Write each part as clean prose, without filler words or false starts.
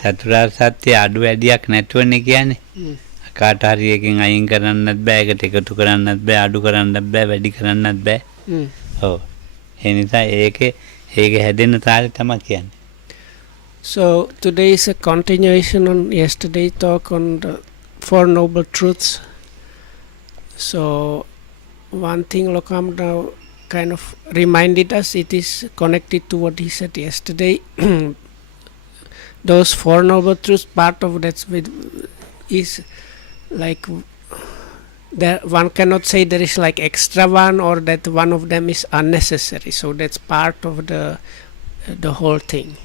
චතුරාර්ය සත්‍ය අඩු වැඩියක් නැතුවනේ කියන්නේ. කාට හරි එකකින් අයින් කරන්නත් බෑ, ඒකට එකතු කරන්නත් බෑ, අඩු කරන්නත් බෑ, වැඩි කරන්නත් බෑ. ඔව්. ඒ නිසා ඒක හැදෙන්න තාලේ තමයි කියන්නේ. So today is a continuation on yesterday's talk on the Four Noble Truths. So one thing Lokam now kind of reminded us, it is connected to what he said yesterday. Those Four Noble Truths, part of that is like there, one cannot say there is like extra one or that one of them is unnecessary. So that's part of the whole thing.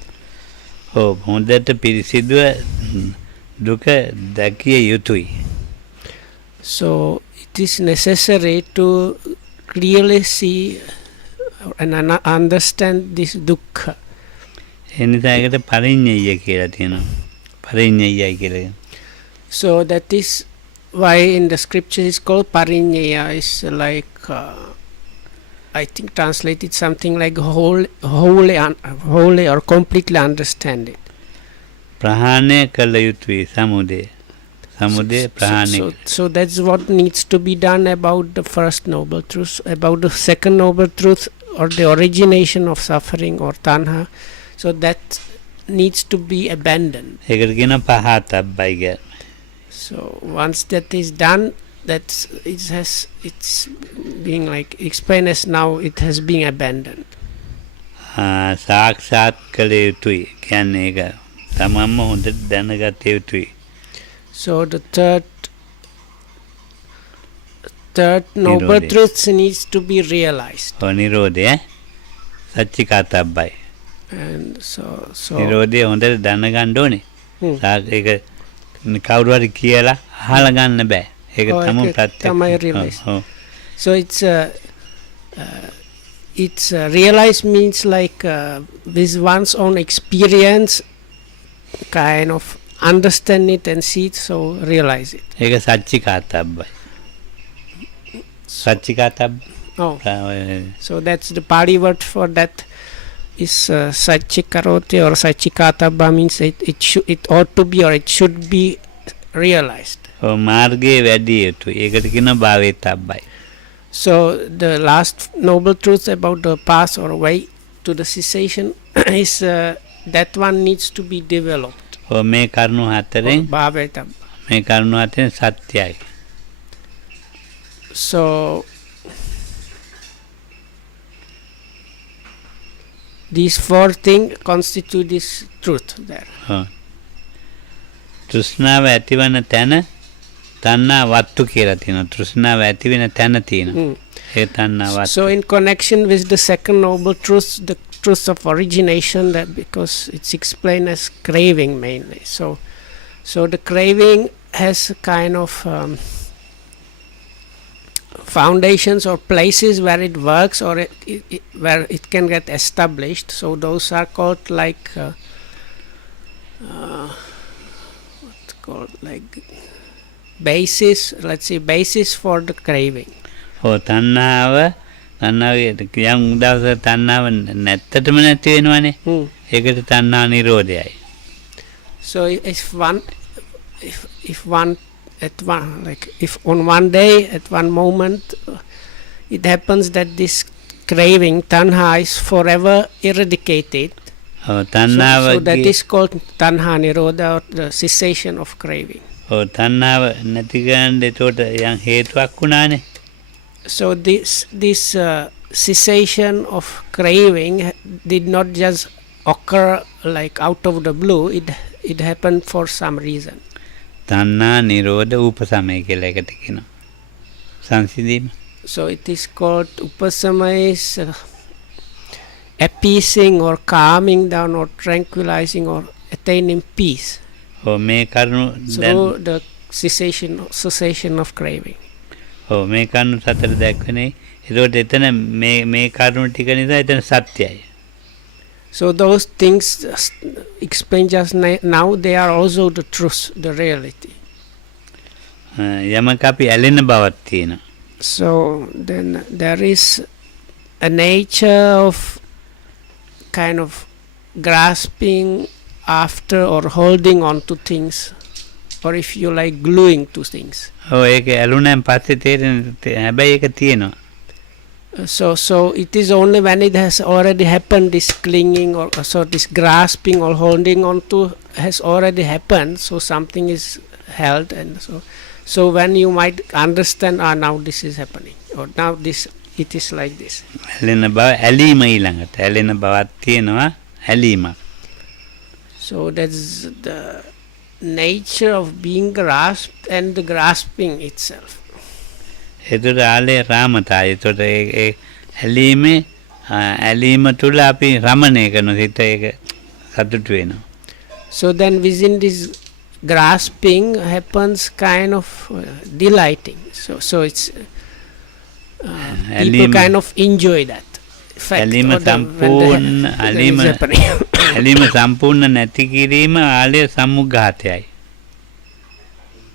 ඔව් හොඳට පිරිසිදුව දුක දැකිය යුතුයි. So it is necessary to clearly see and understand this dukkha. ඒ නිසා ඒකට පරිඤ්ඤය කියලා තියෙනවා. පරිඤ්ඤයයි කියලා. So that is why in the scripture is called parinyaya. Is like I think translated something like wholly or completely understand it. ප්‍රහාණය කළ යුතුයි සමුදය. සමුදය ප්‍රහාණය. So that's what needs to be done about the first noble truth. About the second noble truth, or the origination of suffering or tanha. So that needs to be abandoned. ඒකට කියන පහතබ්බයි කියලා. So once that is done, it's being like explained as now it has been abandoned. සාක්ෂාත් කළ යුතුයි කියන්නේ ඒක තමන්ම හොඳට දැනගත යුතුයි. So the third noble truth needs to be realized. නිරෝධය සච්චිකාතබ්බයි. And so නිරෝධය හොඳට දැනගන්න ඕනේ. ඒක කවුරු හරි කියලා අහලා ගන්න බෑ. ඒක තමයි ප්‍රත්‍යක්ෂ. So it's realize means like with one's own experience, kind of understand it and see it, so realize it. ඒක සච්චිකාතබ්බයි. සච්චිකාතබ්බ. Oh. So that's the Pali word for that is Satchikarote or Satchikatabba, means it ought to be or it should be realized. මාර්ගයේ වැඩි යුතුයි. ඒකට කියන භාවිතබ්බයි. So the last noble truth about the path or way to the cessation is that one needs to be developed. මේ කරුණු හතරෙන් භාවිතබ්බ. මේ කරුණු හතරෙන් සත්‍යයි. So these four things constitute this truth there. තෘෂ්ණාව ඇතිවන තැන තණ්හා වත්තු කියලා තියෙනවා. තෘෂ්ණාව ඇති වෙන තැන තියෙනවා. ඒ තණ්හා වත්තු. So in connection with the second noble truth, the truth of origination, that because it's explained as craving mainly. So the craving has kind of foundations or places where it works or where it can get established. So those are called like what's called like basis. Let's say basis for the craving. තණ්හාව යම් දවසක තණ්හාව නැත්තටම නැති වෙනවනේ. ඒකට තණ්හා නිරෝධයයි. So if on one day at one moment it happens that this craving tanha is forever eradicated. So that is called tanha nirodha, or the cessation of craving. තණ්හාව නැති කරන්න ඒකට යම් හේතුවක් වුණානේ. So this cessation of craving did not just occur like out of the blue. It happened for some reason. තණ්හා නිරෝධ උපසමය කියලා එකට කියනවා. සංසිඳීම. So it is called upasama is appeasing or calming down or tranquilizing or attaining peace. මේ කරුණු So the cessation of craving. මේ කරුණු සතර දැක්වනේ. ඒකට එතන මේ කරුණු ටික නිසා එතන සත්‍යයි. So those things explained just now, they are also the truth, the reality. යමක අපි ඇලෙන බවක් තියෙනවා. So then there is a nature of kind of grasping after or holding on to things, or if you like gluing to things. ඔව් ඒක ඇලුනන් පස්සේ තේරෙන හැබැයි ඒක තියෙනවා. So it is only when it has already happened, this clinging or so this grasping or holding on to has already happened, so something is held, and so when you might understand, now this is happening, or now this it is like this. ඇලෙන බව ඇලීම ඊළඟට ඇලෙන බවක් තියෙනවා ඇලීමක්. So that's the nature of being grasped and the grasping itself. එතකොට ආලේ රාමතාවය. එතකොට ඒ ඇලීම තුළ අපි රමණය කරන සිත ඒක සතුටු වෙනවා. So then within this grasping happens kind of delighting. So it's people kind of enjoy that fact. ඇලීම සම්පූර්ණ නැති කිරීම ආලය සමුග්ඝාතයයි.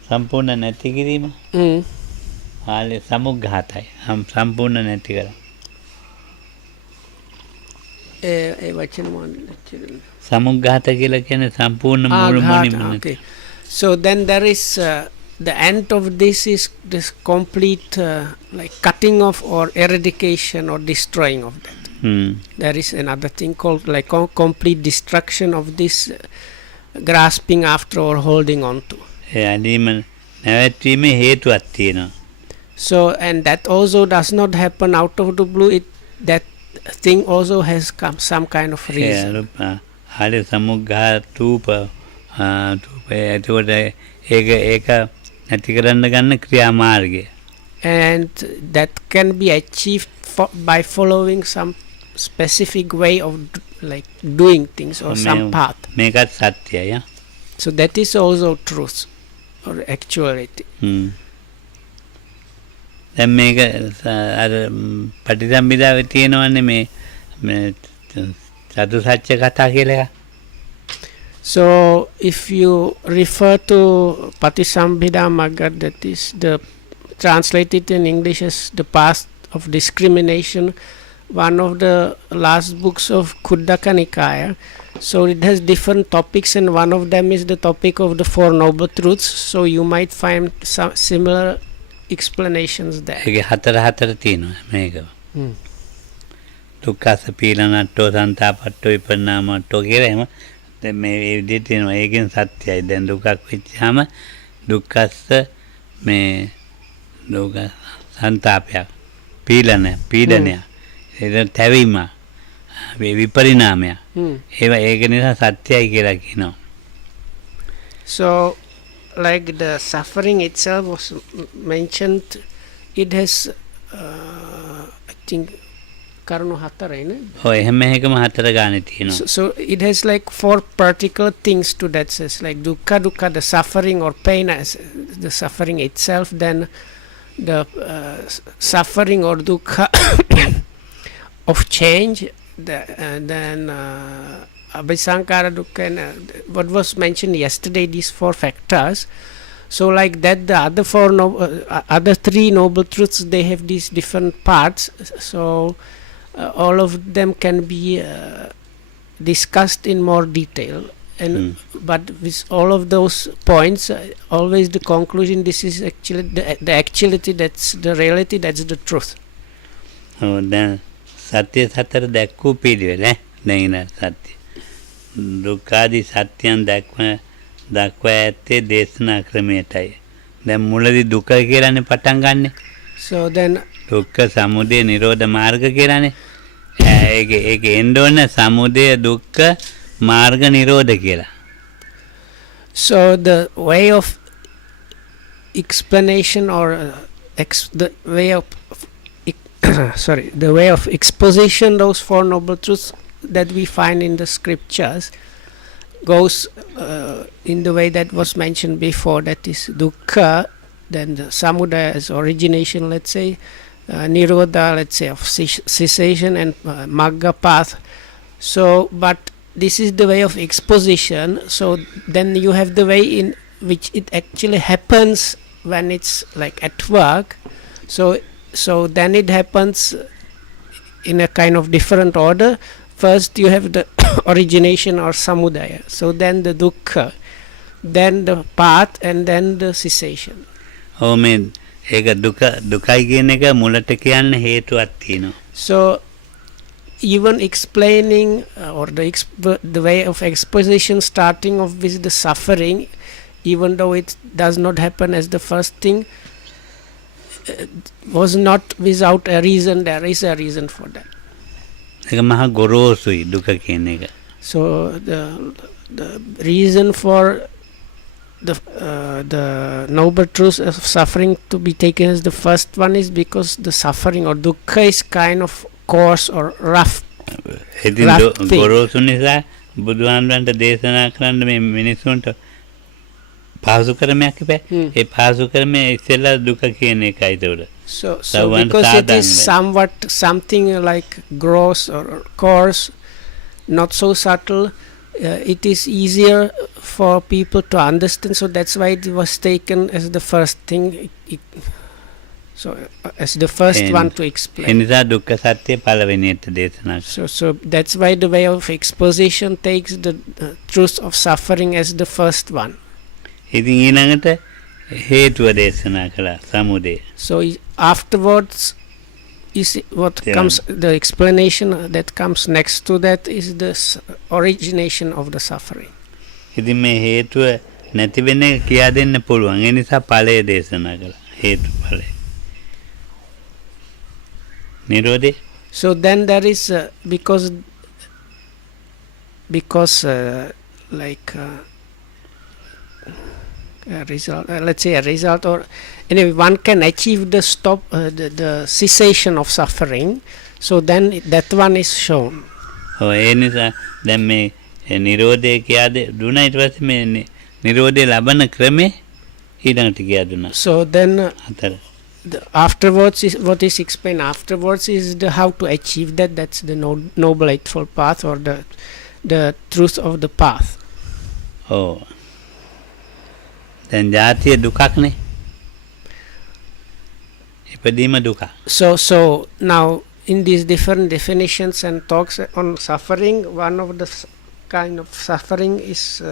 සම්පූර්ණ නැති කිරීම ආලය සමුග්ඝාතයි. සම්පූර්ණ නැති කරා. ඒ වචන සමුග්ඝාත කියලා කියන්නේ සම්පූර්ණ මුළුමනින්ම. Okay. So then there is the end of this is this complete like cutting off or eradication or destroying of that. There is another thing called like complete destruction of this grasping after or holding on to. ඇලීම නැවැත්වීමේ හේතුවක් තියෙනවා. So and that also does not happen out of the blue. That thing also has some kind of reason. ආලේ සමුග්ඝාතූප එතකොට ඒක නැති කරන්න ගන්න ක්‍රියාමාර්ගය. And that can be achieved by following some specific way of like doing things or some path. මේකත් සත්‍යය. So that is also truth or actuality. දැන් මේක අර පටිසම්භිදාවේ තියෙනවනේ මේ චතු සත්‍ය කතා කියලා එකක්. So if you refer to Patisambhida Magga, that is the translated in English as the path of discrimination, one of the last books of Khuddaka Nikaya. So it has different topics, and one of them is the topic of the Four Noble Truths. So you might find some similar explanations there. ඒකේ හතර තියෙනවා මේක. දුක්ඛස පීලනට්ටෝ සන්තාපට්ටෝ විපන්නාමට්ටෝ කියලා එහෙම දැන් මේ විදිහට තියෙනවා. ඒකෙන් සත්‍යයි. දැන් දුකක් වෙච්චාම දුක්ඛස්ස මේ දුක සන්තාපයක් පීඩනයක් ඒක තැවීම විපරිණාමයක්. ඒක නිසා සත්‍යයි කියලා කියනවා. So like the suffering itself was mentioned, it has I think karunu hatara ne. ඔය හැම එකම හතර ගානේ තියෙනවා. So it has like four particular things to that sense, like dukkha, the suffering or pain as the suffering itself, then the suffering or dukkha of change, and then abhisankara dukkha, and what was mentioned yesterday, these four factors. So like that, the other three noble truths, they have these different parts. So all of them can be discussed in more detail, and but with all of those points, always the conclusion, this is actually the actuality, that's the reality, that's the truth. දැන් සත්‍ය සතර දැක්කෝ පිළිවෙල දැන් සත්‍ය දුක්ඛාදී සත්‍යයන් දක්වා ඇත්තේ දේශනා ක්‍රමයටයි. දැන් මුලදී දුක කියලානේ පටන් ගන්නෙ. So then දුක්ඛ සමුදය නිරෝධ මාර්ග කියලානේ. ඒක එන්න ඕන සමුදය දුක්ඛ මාර්ග නිරෝධ කියලා. So the way of explanation or the way of the way of exposition, those four noble truths that we find in the scriptures, goes in the way that was mentioned before, that is dukkha, then the samudaya as origination, let's say, nirodha, let's say, of cessation, and magga, path. So but this is the way of exposition. So then you have the way in which it actually happens when it's like at work. So then it happens in a kind of different order. first you have the origination or samudaya. So then the dukkha, then the path, and then the cessation. ඔව් මේ ඒක දුකයි කියන එක මුලට කියන්න හේතුවක් තියෙනවා. So even explaining or the way of exposition starting off with the suffering, even though it does not happen as the first thing, was not without a reason. There is a reason for that. ඒක මහා ගොරෝසුයි දුක කියන එක. So the reason for the noble truth of suffering to be taken as the first one is because the suffering or dukkha is kind of coarse or rough. ඉතින් ගොරෝසු නිසා බුදුහාමුදුරන්ට දේශනා කරන්න මේ මිනිසුන්ට පහසු කරමයක් ඉපැ. ඒ පහසු කරමේ ඉස්සෙල්ලා දුක කියන එකයි ඒතකොට. So because it is somewhat something like gross or coarse, not so subtle, it is easier for people to understand. So that's why it was taken as the first thing. As the first one to explain. එනිසා දුක්ඛ සත්‍ය පළවෙනියට දේශනා කරනවා. So that's why the way of exposition takes the truth of suffering as the first one. ඉතින් ඊළඟට හේතුව දේශනා කළා සමුදය. So afterwards is what comes, the explanation that comes next to that is the origination of the suffering. ඉතින් මේ හේතුව නැති වෙන එක කියා දෙන්න පුළුවන්. ඒ නිසා ඵලය දේශනා කළා. හේතු ඵලය. නිරෝධය. So then there is because like a result, let's say a result, or anyway one can achieve the stop the cessation of suffering. So then that one is shown. ඔව් ඒ නිසා දැන් මේ නිරෝධය කියා දුන්නා. ඊට පස්සේ මේ නිරෝධය ලබන ක්‍රමේ ඊළඟට කියා දුන්නා. So then හතර. Afterwards is what is explained afterwards is the how to achieve that. That's the noble eightfold path or the truth of the path. Oh. දැන් ජාතිය දුකක්නේ. ඉපදීම දුක. So now in these different definitions and talks on suffering, one of the kind of suffering is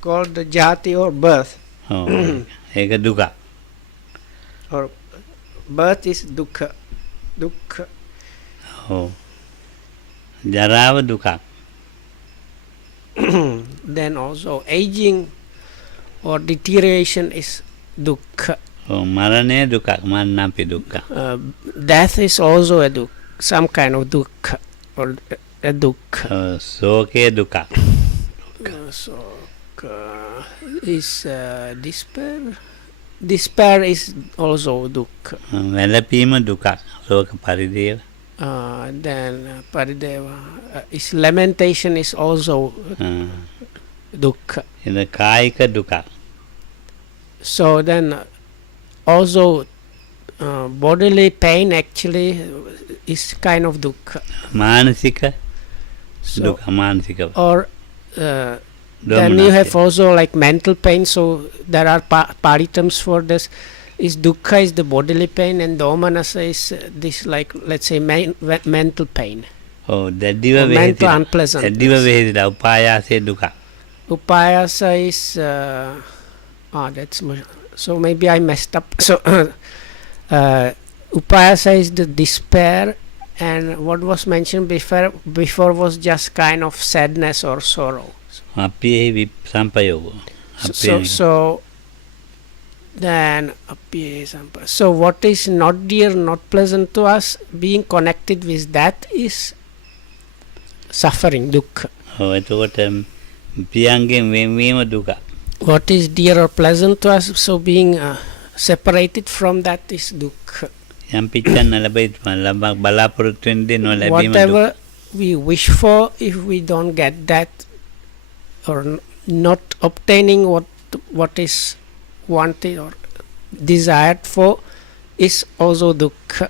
called the jati or birth. Oh. ඒක දුක. Or birth is dukkha. Oh. ජරාව දුක. Then also aging or deterioration is dukkha. Oh, මරණය දුකක්. මරණම්පි දුක්ඛ. Death is also a dukkha, some kind of dukkha or a dukkha. ශෝකය දුකක්. Sokha is despair. Despair is also dukkha. වැළපීම දුකක්. ශෝක පරිදේව. Then parideva is lamentation is also dukkha. එන කායික දුකක්. So then also bodily pain actually is kind of dukkha. මානසික දුක. මානසික. Or then you have also like mental pain. So there are paritams for this. Is dukkha is the bodily pain, and domanassa is this, like let's say mental pain. Oh, දැඩිව mental unpleasantness. දැඩිව වේදිලා උපායාසයේ දුක. Upayasa is that's so maybe I messed up. So upayasa is the despair, and what was mentioned before was just kind of sadness or sorrow. අපේ සම්පයෝග. So then so what is not dear, not pleasant to us, being connected with that is suffering, dukkha. Oh, එතකොට පියංගෙන් වෙන්වීම දුක. What is dear or pleasant to us, so being separated from that is dukkha. යම් පිච්චන්න ලැබෙයි බලාපොරොත්තු වෙන දේ නොලැබීම දුක. Whatever we wish for, if we don't get that or not obtaining what is wanted or desired for is also dukkha.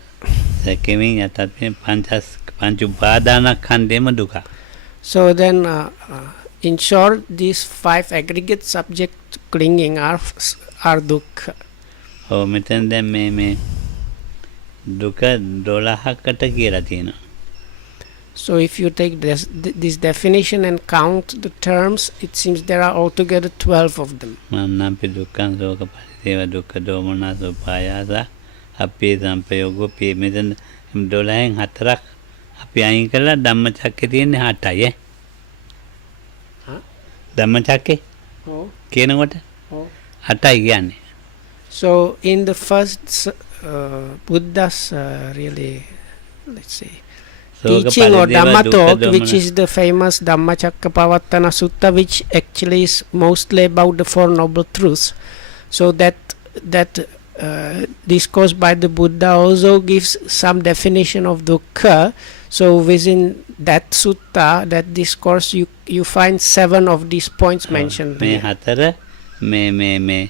සැකෙමින් යටත් මේ පංච උපාදානස්කන්ධෙම දුක. So then in short, these 5 aggregate subject clinging are dukkha. ඔව් මෙතෙන් දැන් මේ දුක 12කට කියලා තියෙනවා. So if you take this definition and count the terms, it seems there are altogether 12 of them. මන්නාපි දුක්ඛං ශෝක පරිදේව දුක්ඛ දෝමනස් උපායාස අපේ සංපයෝගෝ පිය මෙතන 12න් 4ක් අපි අයින් කළා ධම්මචක්කේ තියෙන්නේ 8යි Huh? ධම්මචක්කේ Oh. කියනකොට Oh. 8යි කියන්නේ. So in the first Buddha's really, let's say, ශෝක teaching or පරිදේව Dhamma දුක්ඛ talk, which දෝමනස් is the famous Dhammacakkappavattana Sutta, which actually is mostly about the Four Noble Truths. So that discourse by the Buddha also gives some definition of dukkha. So within that sutta, that discourse, you find 7 of these points mentioned මේ there. 4 මේ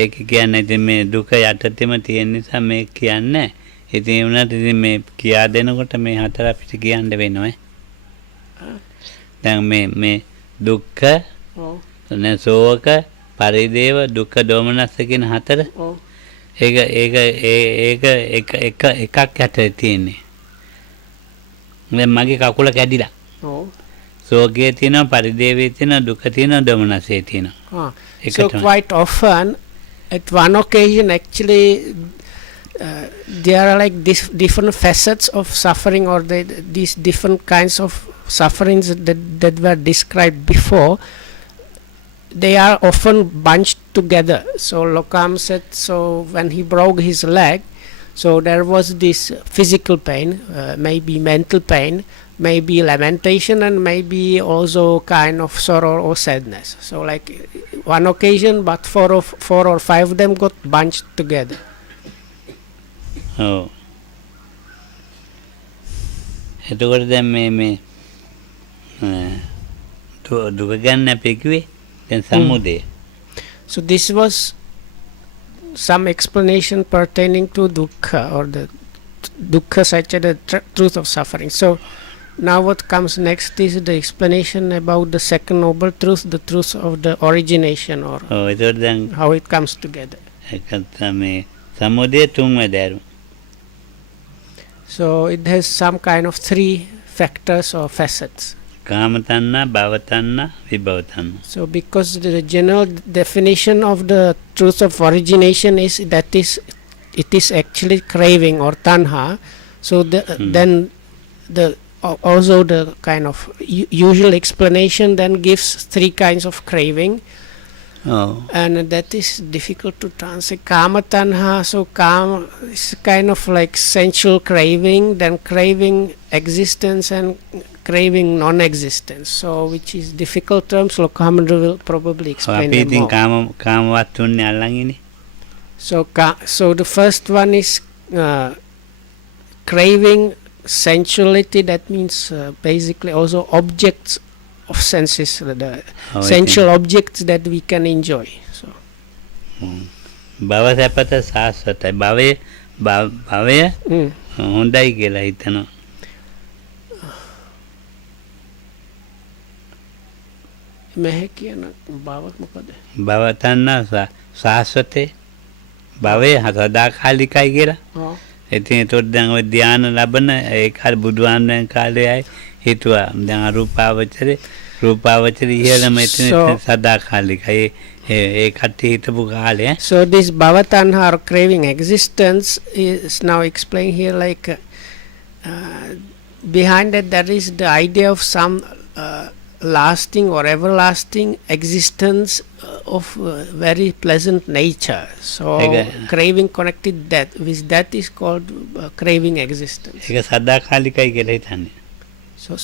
ඒක කියන්නේ ඉතින් මේ දුක යටතේම තියෙන නිසා මේ කියන්නේ ඉතින් ඒ වුණාට ඉතින් මේ කියා දෙනකොට මේ 4 අපිට කියන්න වෙනවා. දැන් මේ දුක්ඛ Oh, ශෝක පරිදේව දුක්ඛ දෝමනස්ස කියන 4 oh, ඒක එකක් යටතේ තියෙන්නේ. දැන් මගේ කකුල කැඩිලා. oh. ශෝකයේ තියෙනවා පරිදේවේ තියෙනවා දුක තියෙනවා දෝමනස්සේ තියෙනවා. Ah. ඒක So තමයි. quite often, at one occasion, actually, there are like different facets of suffering, or these different kinds of sufferings that were described before. They are often bunched together. So Lokam said, so when he broke his leg, so there was this physical pain, maybe mental pain, maybe lamentation, and maybe also kind of sorrow or sadness. So like one occasion, but four or five of them got bunched together. ඔව්. එතකොට දැන් මේ දුක ගන්න අපි කිව්වේ දැන් සමුදය. So this was some explanation pertaining to dukkha, or the dukkha sacha, the truth of suffering. So now what comes next is the explanation about the second noble truth, the truth of the origination, or ඔව් එතකොට දැන් how it comes together. ඒක තමයි සමුදය තුන්වැදෑරු. So it has some kind of 3 factors or facets. කාම තණ්හා, භව තණ්හා, විභව තණ්හා. So because the general definition of the truth of origination is that it is actually craving or tanha. So then the also the kind of usual explanation then gives 3 kinds of craving. ඔව්. And that is difficult to translate. Kama tanha, so kama is kind of like sensual craving, then craving existence and craving non-existence. So which is difficult terms. Lokamandra will probably explain අපි them ඉතින් more. කාම වස්තුන්නේ අල්ලන් ඉන්නේ. So the first one is craving sensuality. That means basically also objects of senses, the Oh, I sensual objects that we can enjoy. So භව සැපත සාස්වතයි. භවය හොඳයි කියලා හිතනවා. මෙහෙ කියන බවක් මොකද? භව තණ්හා සාස්වතේ භවය සදාකාලිකයි කියලා. Oh. ඉතින් ඒතකොට දැන් ඔය ධානය ලබන ඒ කාලේ බුදුහාමුදුරන් කාලේ හිතුවා දැන් රූපාවචරය ඉහළම එතන සදාකාලිකයි. ඒ කට්ටිය හිතපු කාලේ. So this bhava tanha or craving existence is now explained here like behind it there is the idea of some lasting or everlasting existence of very pleasant nature. So craving connected that with that is called craving existence. ඒක සදාකාලිකයි කියලා හිතන්නේ.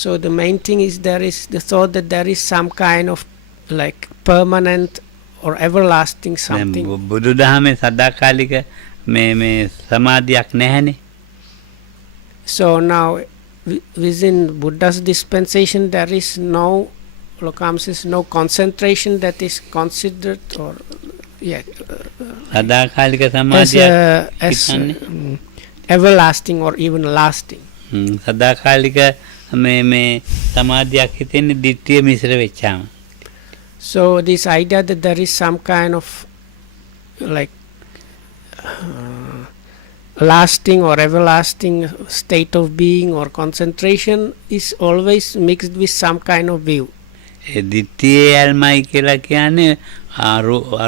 So the main thing is there is the thought that there is some kind of like permanent or everlasting something. බුදුදහමේ සදාකාලික මේ සමාධියක් නැහැනේ. So now within Buddha's dispensation there is no, Lokam says, no concentration that is considered or සදාකාලික as, සමාධියක් everlasting or even lasting. සදාකාලික මේ සමාධියක් හිතෙන්නේ ditthිය මිශ්‍ර වෙච්චාම. So this idea that there is some kind of like lasting or everlasting state of being or concentration is always mixed with some kind of view. ඒ දිට්ඨියේ ඇල්මයි කියලා කියන්නේ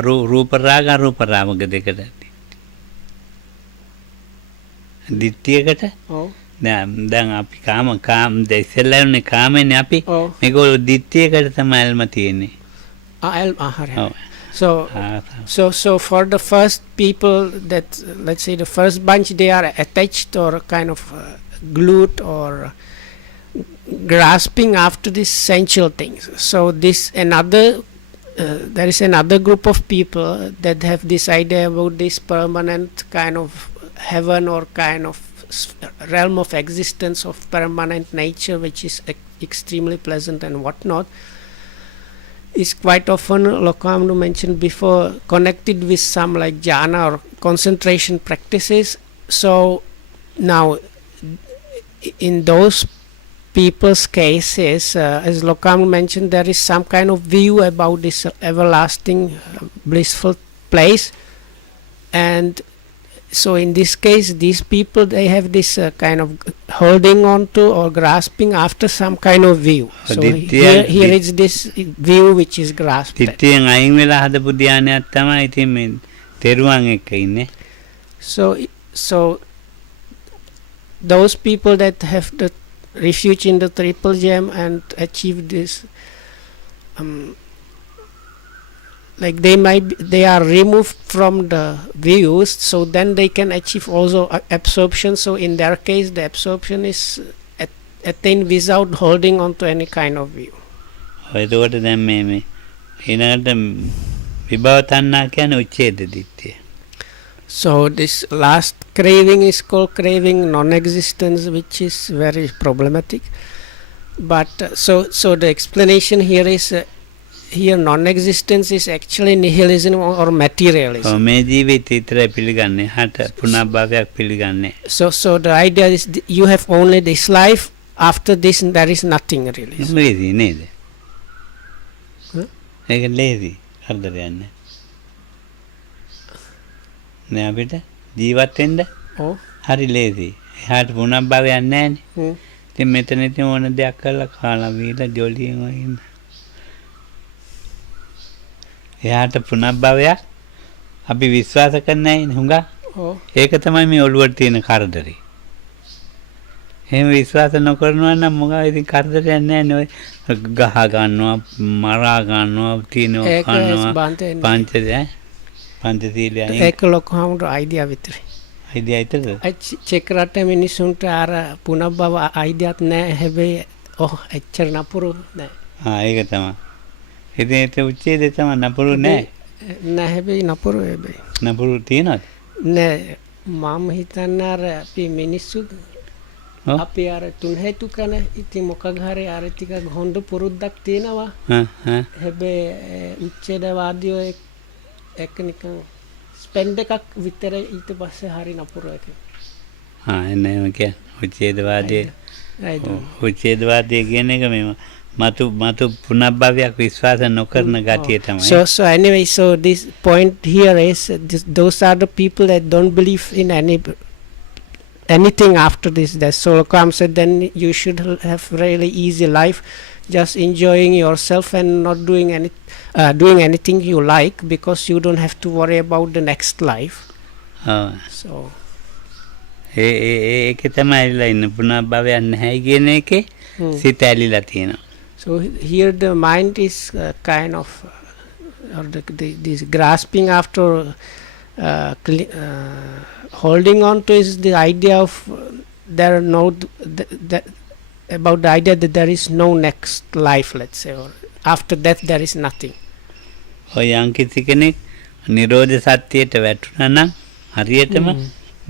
රූප රාග අරූප රාග දෙකට. දිට්ඨියකට Oh. දැන් අපි කාම ඉස්සෙල්ලානේ කාමෙන්නේ අපි Oh. මේක දිට්ඨියකට තමයි ඇල්ම තියෙන්නේ. Right. So for the first people that, let's say the first bunch, they are attached or kind of glued or grasping after these sensual things. So this another there is another group of people that have this idea about this permanent kind of heaven or kind of realm of existence of permanent nature, which is extremely pleasant and whatnot. Is quite often, Lokamnu mentioned before, connected with some like jhana or concentration practices. So now in those people's cases, as Lokamnu mentioned, there is some kind of view about this everlasting blissful place. And so in this case, these people, they have this kind of holding on to or grasping after some kind of view. So here is this view which is grasped. දිට්ඨියෙන් අයින් වෙලා හදපු ධානයක් තමයි ඉතින් මේ තෙරුවන් එක්ක ඉන්නේ. So those people that have the refuge in the triple gem and achieve this, like they are removed from the views, so then they can achieve also absorption. So in their case, the absorption is attained without holding on to any kind of view. එතකොට දැන් මේ ඊළඟට විභව තණ්හා කියන්නේ උච්ඡේද දිට්ඨිය. So this last craving is called craving non-existence, which is very problematic. But so the explanation here is here non-existence is actually nihilism or materialism. මේ ජීවිතය විතරයි පිළිගන්නේ. හට පුනර්භවයක් පිළිගන්නේ. So the idea is you have only this life. After this, there is nothing really. ලේසි නේද? ඒක ලේසි. හරිද යන්නේ? නෑ අපිට ජීවත් වෙන්න. ඔව්. හරි ලේසි. එහාට පුනර්භවයක් නැහැනේ. ඉතින් මෙතන ඉතින් ඕන දෙයක් කරලා කාලා වීලා ජොලියෙන් වයින්න. එයාට පුනර්භවයක් අපි විශ්වාස කරන්නේ හුඟා. ඒක තමයි මේ ඔළුවට තියෙන කරදරේ. එහෙම විශ්වාස නොකරනවා නම් මොකද ඉතින් කරදරයක් නැහැ නේ. ගහ ගන්නවා, මරා ගන්නවා, තියනවා, කනවා, පංචශීලය. ඒක ලොකුම අයිඩියා විතරයි. අයිඩියා විතරද? චෙක් රට මිනිසුන්ට අර පුනර්භව අයිඩියාත් නැහැ. හැබැයි එච්චර නපුරු නැහැ. ඒක තමයි. ඉතින් ඒක උච්චේදේ තමයි නපුරු නැහැ. නෑ හැබැයි නපුරු හැබැයි. නපුරු තියනවද? නෑ මම හිතන්නේ අර අපි මිනිස්සු අපි අර තුන් හේතු කරන ඉතින් මොකක් හරි අර ටිකක් හොඳ පුරුද්දක් තියෙනවා. හැබැයි උච්චේදවාදීෝ එක නිකන් ස්පෙන්ඩ් එකක් විතර ඊට පස්සේ හරි නපුරු එක. එන්නේ මම කියන්නේ උච්චේදවාදී කියන එක මේ මතු පුනර්භවයක් විශ්වාස නොකරන ගතිය තමයි. So anyway, so this point here is those are the people that don't believe in anything after this. That's so Lokam said then you should have really easy life, just enjoying yourself and not doing anything you like, because you don't have to worry about the next life. So ඒක තමයි ඉන්න පුනර්භවයක් නැහැ කියන එකේ සිත ඇලිලා තියෙනවා. So here the mind is kind of or this grasping after holding on to is the idea of there are no about the idea that there is no next life, let's say, or after death there is nothing. ඔය යම්කිසි කෙනෙක් නිරෝධ සත්‍යයට වැටුණා නම් හරියටම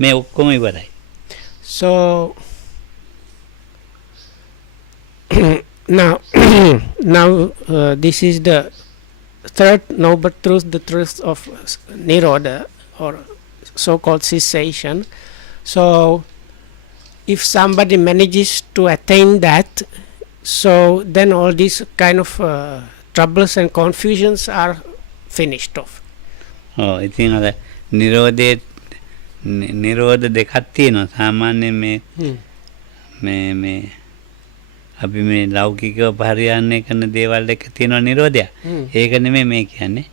මේ ඔක්කොම ඉවරයි. So now this is the third noble truth, the truth of Nirodha or so-called cessation. So if somebody manages to attain that, so then all these kind of troubles and confusions are finished off. ඉතින් අර නිරෝධයේ නිරෝධ දෙකක් තියෙනවා. සාමාන්‍යයෙන් මේ අපි මේ ලෞකිකව පරිහරණය කරන දේවල් එක තියෙනවා නිරෝධය. ඒක නෙමෙයි මේ කියන්නේ.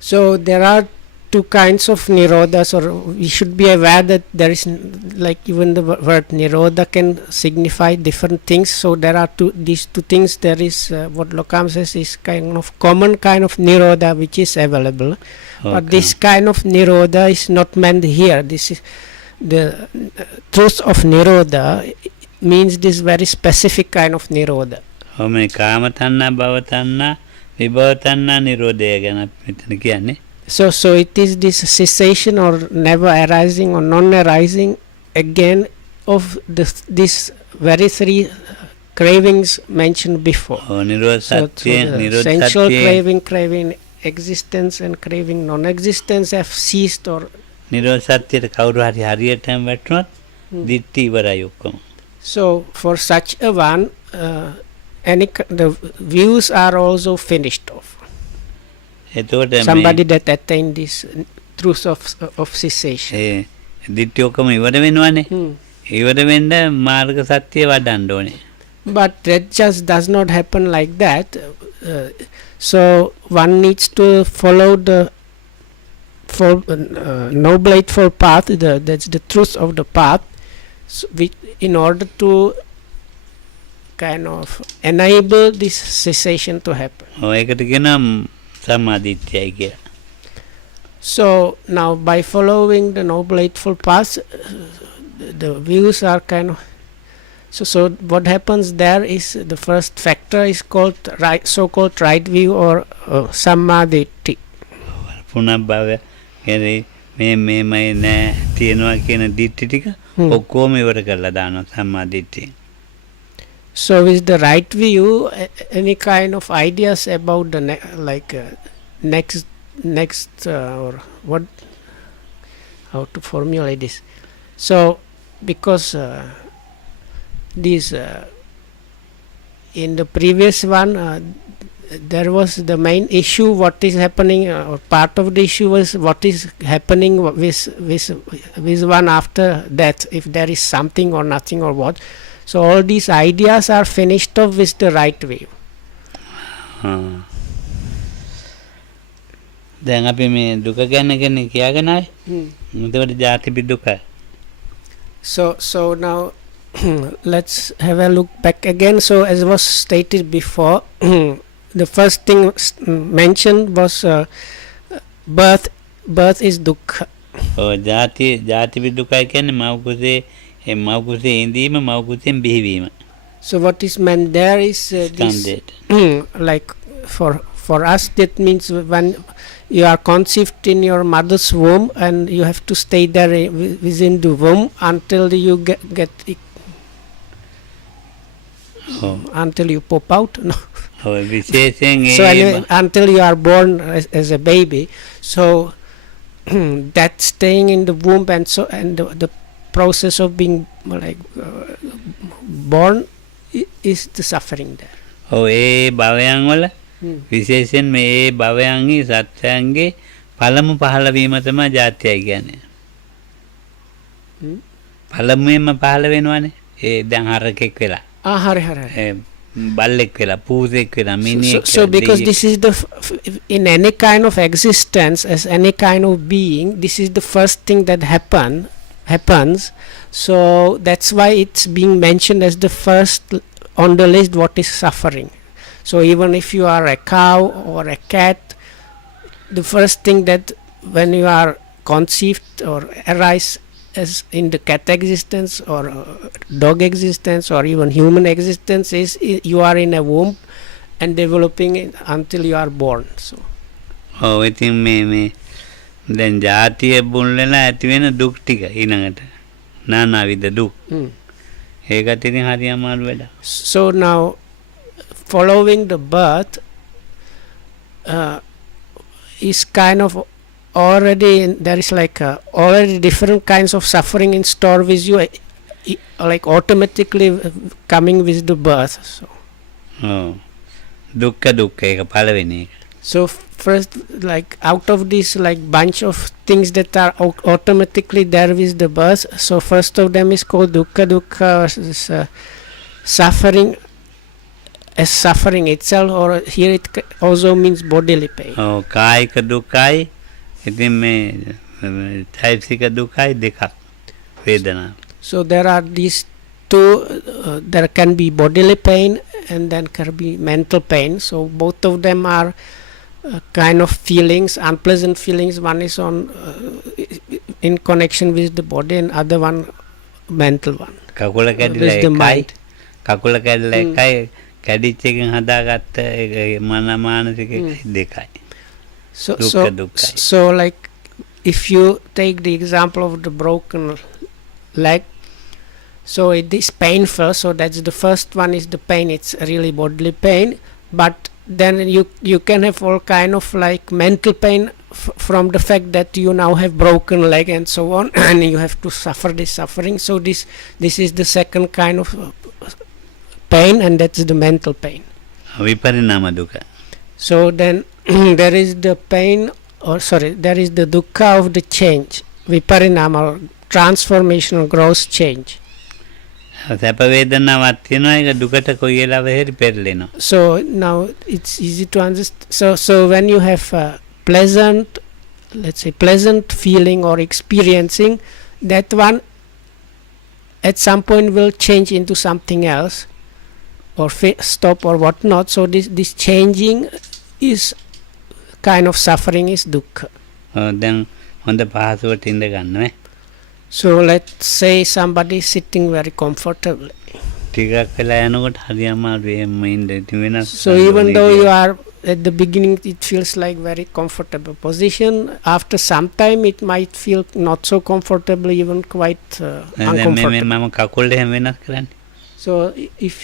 So there are two kinds of nirodhas, or we should be aware that there is like even the word nirodha can signify different things. So there are these two things. There is what Lokam says is kind of common kind of nirodha which is available. But this kind of nirodha is not meant here. This is the truth of nirodha means this very specific kind of nirodha. මේ කාම තණ්හා භව තණ්හා විභව තණ්හා නිරෝධය ගැන මෙතන කියන්නේ. So it is this cessation or never arising or non-arising again of this very three cravings mentioned before. නිරෝධ සත්‍ය නිරෝධ sensual සත්‍ය craving existence and craving non-existence have ceased, or නිරෝධ සත්‍යයට කවුරු හරි හරියටම වැටුණොත් දිට්ඨි ඉවරයි ඔක්කොම. So for such a one, the views are also finished off. එතකොට Somebody that attained this truth of cessation. දිට්ඨි ඔක්කොම ඉවර වෙනවනේ. ඉවර වෙන්න මාර්ග සත්‍ය වඩන්න ඕනේ. But that just does not happen like that. So one needs to follow the noble eightfold path. That's the truth of the path. So in order to kind of enable this cessation to happen. ඒකට කියනවා සම්මාදිට්ඨියයි කියලා. So now by following the noble eightfold path, the views are kind of so what happens there is the first factor is called so-called right view or sammaditthi. පුනබ්භවය කියන්නේ මේ නෑ තියනවා කියන දිට්ඨි ටික ඔක්කොම ඉවර කරලා දානවා සම්මාදිට්ඨිය. So with the right view, any kind of ideas about the next or what, how to formulate this? So because in the previous one there was the main issue what is happening, or part of the issue was what is happening with one after death, if there is something or nothing or what. So all these ideas are finished off with the right view. දැන් අපි මේ දුක ගැන කියාගෙන ආවේ. එතකොට ජාති දුක. So now let's have a look back again. So as was stated before, the first thing mentioned was birth is dukkha. ජාති දුකයි කියන්නේ මව් කුසේ ඉඳීම මව් කුසෙන් බිහිවීම. So what is meant there is this like for us that means when you are conceived in your mother's womb and you have to stay there within the womb until you get until you pop out. No. So anyway, until you are born as a baby, so that staying in the womb and so and the process of being like born is the suffering there. ඒ භවයන් වල විශේෂයෙන් මේ භවයන්හි සත්‍යයන්ගේ පළමු පහළ වීම තමයි ජාතියයි කියන්නේ. පළමුවෙන්ම පහළ වෙනවනේ. ඒ දැන් හරකෙක් වෙලා. හරි. බල්ලෙක් වෙලා පූසෙක් වෙලා මිනිහෙක්. So because this is the in any kind of existence, as any kind of being, this is the first thing that happens. So that's why it's being mentioned as the first on the list what is suffering. So even if you are a cow or a cat, the first thing that when you are conceived or arise as in the cat existence or dog existence or even human existence is you are in a womb and developing it until you are born. So ඉතින් මේ දැන් ජාතිය බුල්ලලා ඇති වෙන දුක් ටික ඊළඟට නානාවිද දුක්. ඒකත් ඉතින් හරි අමාරු වැඩ. So now following the birth is kind of already there is like already different kinds of suffering in store with you, like automatically coming with the birth. So දුක්ඛ ඒක පළවෙනි එක. So first, like out of this like bunch of things that are automatically there with the birth, so first of them is called dukkha. Dukkha is suffering as suffering itself, or here it also means bodily pain. කායික දුකයි ඉතින් මේ චෛතසික දුකයි දෙකක් වේදනාව. So there are these two, there can be bodily pain and then can be mental pain. So both of them are kind of feelings, unpleasant feelings. One is on in connection with the body, and other one mental one. කකුල කැඩිලා with the එකයි mind. කකුල කැඩිලා එකයි කැඩිච්ච එකෙන් හදාගත්ත මානසික දෙකයි. So Dukkha, dukkha. so like if you take the example of the broken leg, so it is painful. So that's the first one is the pain. It's really bodily pain, but then you can have all kind of like mental pain from the fact that you now have broken leg and so on, and you have to suffer this suffering. So this is the second kind of pain, and that's the mental pain. විපරිණාම දුක. So then there is the pain, or sorry, there is the dukkha of the change, viparinama, or transformational growth change. සැප වේදනාවක් තියෙනවා ඒක දුකට කොයි වෙලාවෙ හරි පෙරලෙනවා. So now it's easy to understand. So when you have a pleasant, let's say pleasant feeling or experiencing, that one at some point will change into something else, or stop or whatnot. So this changing is kind of suffering, is dukkha. දැන් හොඳ පහසුවට ඉඳ ගන්න. So let's say somebody is sitting very comfortably. ටිකක් වෙලා යනකොට හරි අමාරුයි එම්ම ඉන්න. ඉතින් වෙනස්. So even though you are at the beginning, it feels like very comfortable position. After some time, it might feel not so comfortable, even quite uncomfortable. මම කකුල් එහෙම වෙනස් කරන්නේ. So if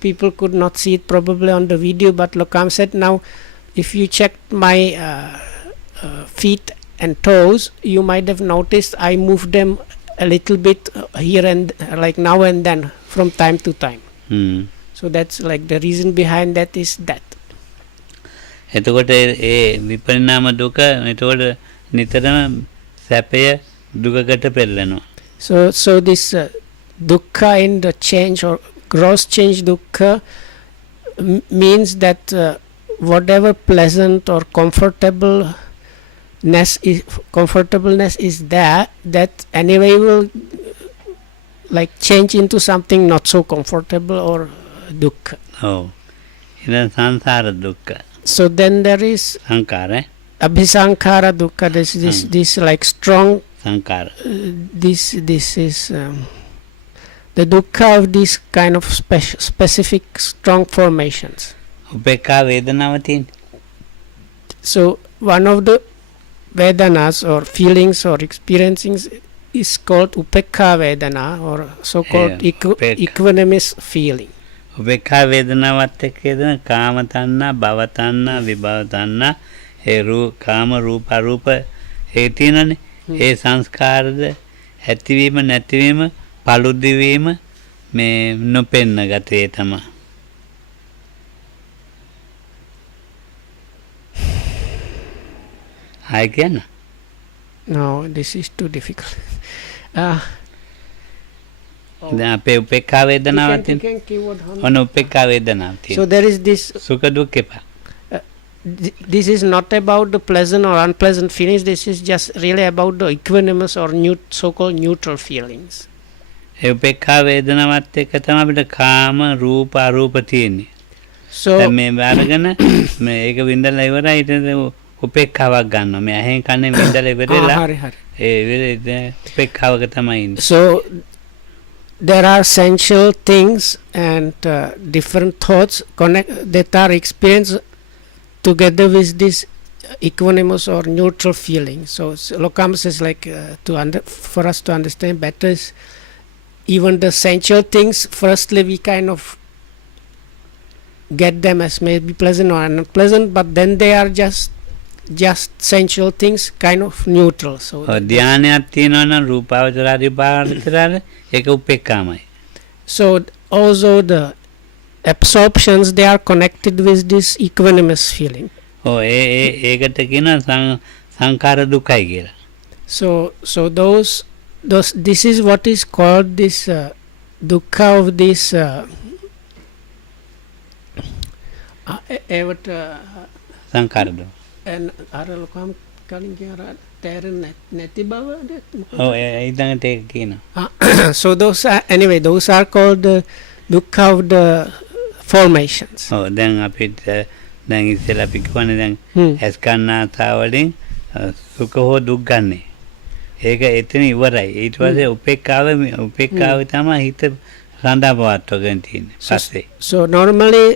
people could not see it probably on the video, but Lokam said, now if you checked my feet and toes, you might have noticed I move them a little bit here and like now and then from time to time. So that's like the reason behind that is that. එතකොට ඒ විපරිණාම දුක එතකොට නිතරම සැපය දුකකට පෙරලෙනවා. So this dukkha in the change or gross change dukkha means that whatever pleasant or comfortableness is there, that anyway will like change into something not so comfortable or dukkha. ඔව්. ඉතින් සංසාර දුක්ඛ. So then there is සංකාර abhisankhara dukkha. This like strong සංකාර. this is the dukkha of these kind of specific strong formations. උපේක්ඛා වේදනාව තියෙන. So one of the vedanas or feelings or experiencings is called upekha vedana, or so called equanimous feeling. උපේක්ඛා වේදනාවත් එක්ක එදෙන කාම තණ්හා, භව තණ්හා, විභව තණ්හා, ඒ කාම රූප අරූප ඒ තියෙනනේ. ඒ සංස්කාරද ඇතිවීම නැතිවීම පළුදි වීම මේ නොපෙන්න ගතිය තමයි. I can. No, this is too difficult. දැන් අපේ උපේක්ඛා වේදනාවක් තියෙන. ඔන්න උපේක්ඛා වේදනාවක් තියෙන. So there is this සුඛ දුක්ඛ එපා. this is not about the pleasant or unpleasant feelings. This is just really about the equanimous or so-called neutral feelings. ඒ උපේක්ඛා වේදනාවත් එක්ක තමයි අපිට කාම රූප අරූප තියෙන්නේ. So දැන් මේ අරගෙන මේ ඒක විඳලා ඉවරයි ඊට උපේක්ඛාවක් ගන්නවා. මේ ඇහෙන් කන්නේ විඳලා ඉවරලා ඒ උපේක්ඛාවක තමයි ඉන්නේ. So there are essential things and different thoughts that are experienced together with this equanimous or neutral feeling. So Lokam says like for us to understand better is even the essential things, firstly we kind of get them as maybe pleasant or unpleasant, but then they are just sensual things, kind of neutral. So ධානයක් තියෙනවා නම් රූපාවචරාදී පාරතරාද ඒක උපේක්ඛාමයි. So also the absorptions, they are connected with this equanimous feeling. ඔව් ඒකට කියනවා සංඛාර දුකයි කියලා. So those this is what is called this dukkha of this එවට සංඛාර දුක. අර ලොකම් කලින් කියන තේරෙන්නේ නැති බවද? ඔව් ඊළඟට ඒක කියනවා. So those are, anyway, those are called the dukkha of the formations. ඔව් දැන් අපිට දැන් ඉස්සෙල්ලා අපි කියවනේ දැන් ඇස් කන්නාසා වලින් සුඛ හෝ දුක් ගන්නෙ. ඒක එතන ඉවරයි. ඊට පස්සේ උපේක්ඛාව තමයි හිත රඳා පවත්වගෙන තියෙන්නේ. පස්සේ. So normally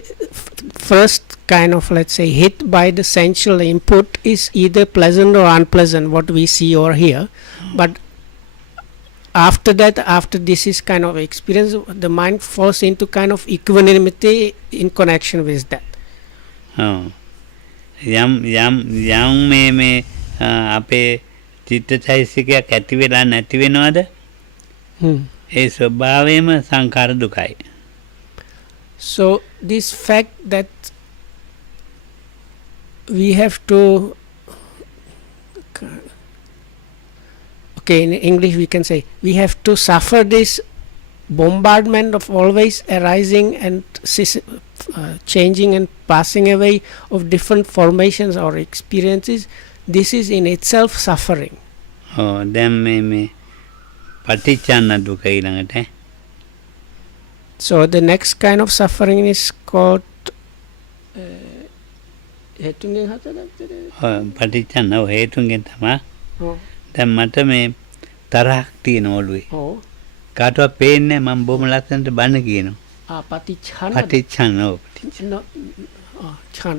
first kind of, let's say, hit by the sensual input is either pleasant or unpleasant, what we see or hear. But after that, after this is kind of experience, the mind falls into kind of equanimity in connection with that. යම් මේ අපේ චිත්තචෛතසිකයක් ඇති වෙලා නැති වෙනවද? ඒ ස්වභාවයම සංඛාර දුකයි. So this fact that we have to, okay, in English we can say we have to suffer this bombardment of always arising and changing and passing away of different formations or experiences. This is in itself suffering. දැන් මේ පටිච්චන්න දුක ඊළඟට. So the next kind of suffering is called හේතුන්ගෙන් හටගත්තද? පටිච්චන්න හේතුන්ගෙන් තමයි. දැන් මට මේ තරහක් තියෙන ඔළුවේ. ඔව්. කාටවත් පේන්නේ නැහැ මම බොහොම ලස්සනට බණ කියනවා. පටිච්චන්න ඔව්. ඡාන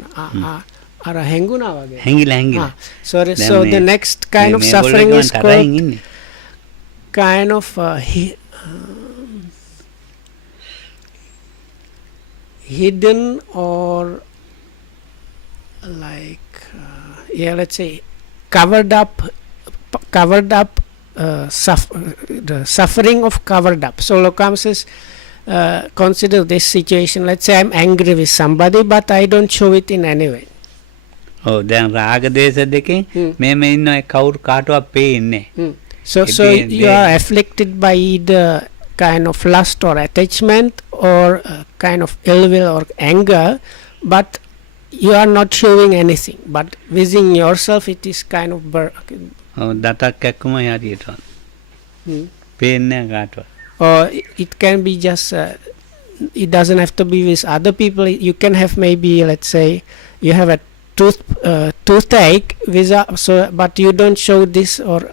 අර හැංගුණා වගේ. හැංගිලා. So the next kind of suffering is called kind of hidden or like let's say covered up the suffering of covered up. So Lokam says consider this situation. Let's say I'm angry with somebody but I don't show it in any way. දැන් රාග දේශ දෙකෙන් මේ ඉන්න කවුරු කාටවත් පේන්නේ නැහැ. So you are afflicted by either kind of lust or attachment or kind of ill will or anger, but you are not showing anything. But within yourself, it is kind of දතක් එක්කම හරියට. පේන්නේ කාටවත්. Or it can be just. It doesn't have to be with other people. You can have maybe, let's say, you have a toothache, but you don't show this or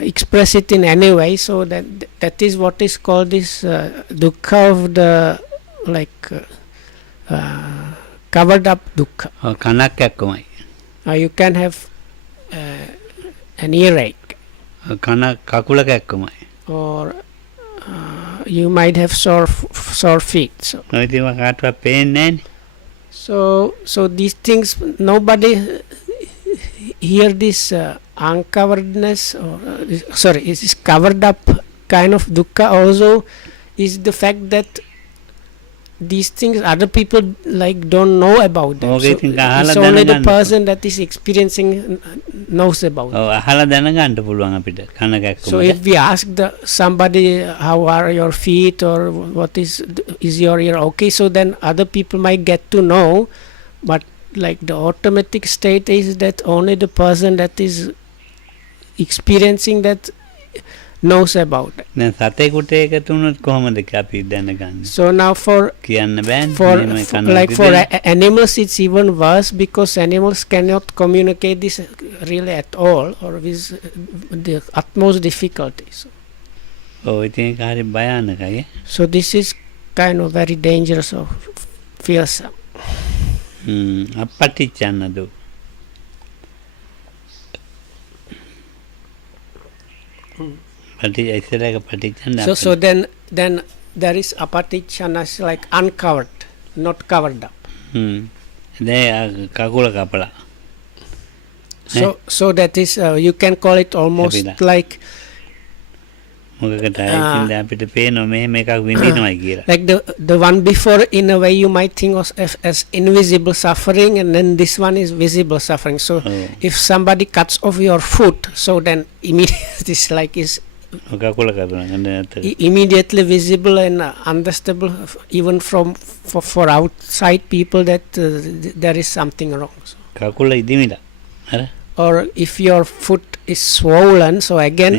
express it in any way. So that is what is called this dukkha of the like covered up dukkha. කනක් එක්කමයි. You can have an earache. කන කකුලක එක්කමයි. Or you might have sore feet. So කාටවත් පේන්නේ නැහැ. So these things, nobody hear this uncoveredness or it is covered up kind of dukkha also is the fact that these things other people like don't know about them. So it's only the person that is experiencing knows about it. අහලා දැනගන්න පුළුවන් අපිට කනක එක්කම. So if we ask somebody how are your feet or what is your ear okay, so then other people might get to know, but like the automatic state is that only the person that is experiencing that knows about it. දැන් සතෙකුට ඒක තුනොත් කොහොමද අපි දැනගන්නේ? So now for animals it's even worse because animals cannot communicate this really at all or with the utmost difficulties. ඉතින් ඒක හරි භයානකයි. So this is kind of very dangerous or fearsome. අපටිච්චන්න දුක. So then there is apatichana like uncovered, not covered up. So that is you can call it almost like මොකකට ඉතින් දැන් අපිට පේනවා මෙහෙම එකක් විඳිනවයි කියලා. Like the one before, in a way you might think of as invisible suffering, and then this one is visible suffering. So if somebody cuts off your foot, so then immediately this like is කකුල කපනවා. immediately visible and understandable even for outside people that there is something wrong. So, කකුල ඉදිමිලා. හර. or if your foot is swollen, so again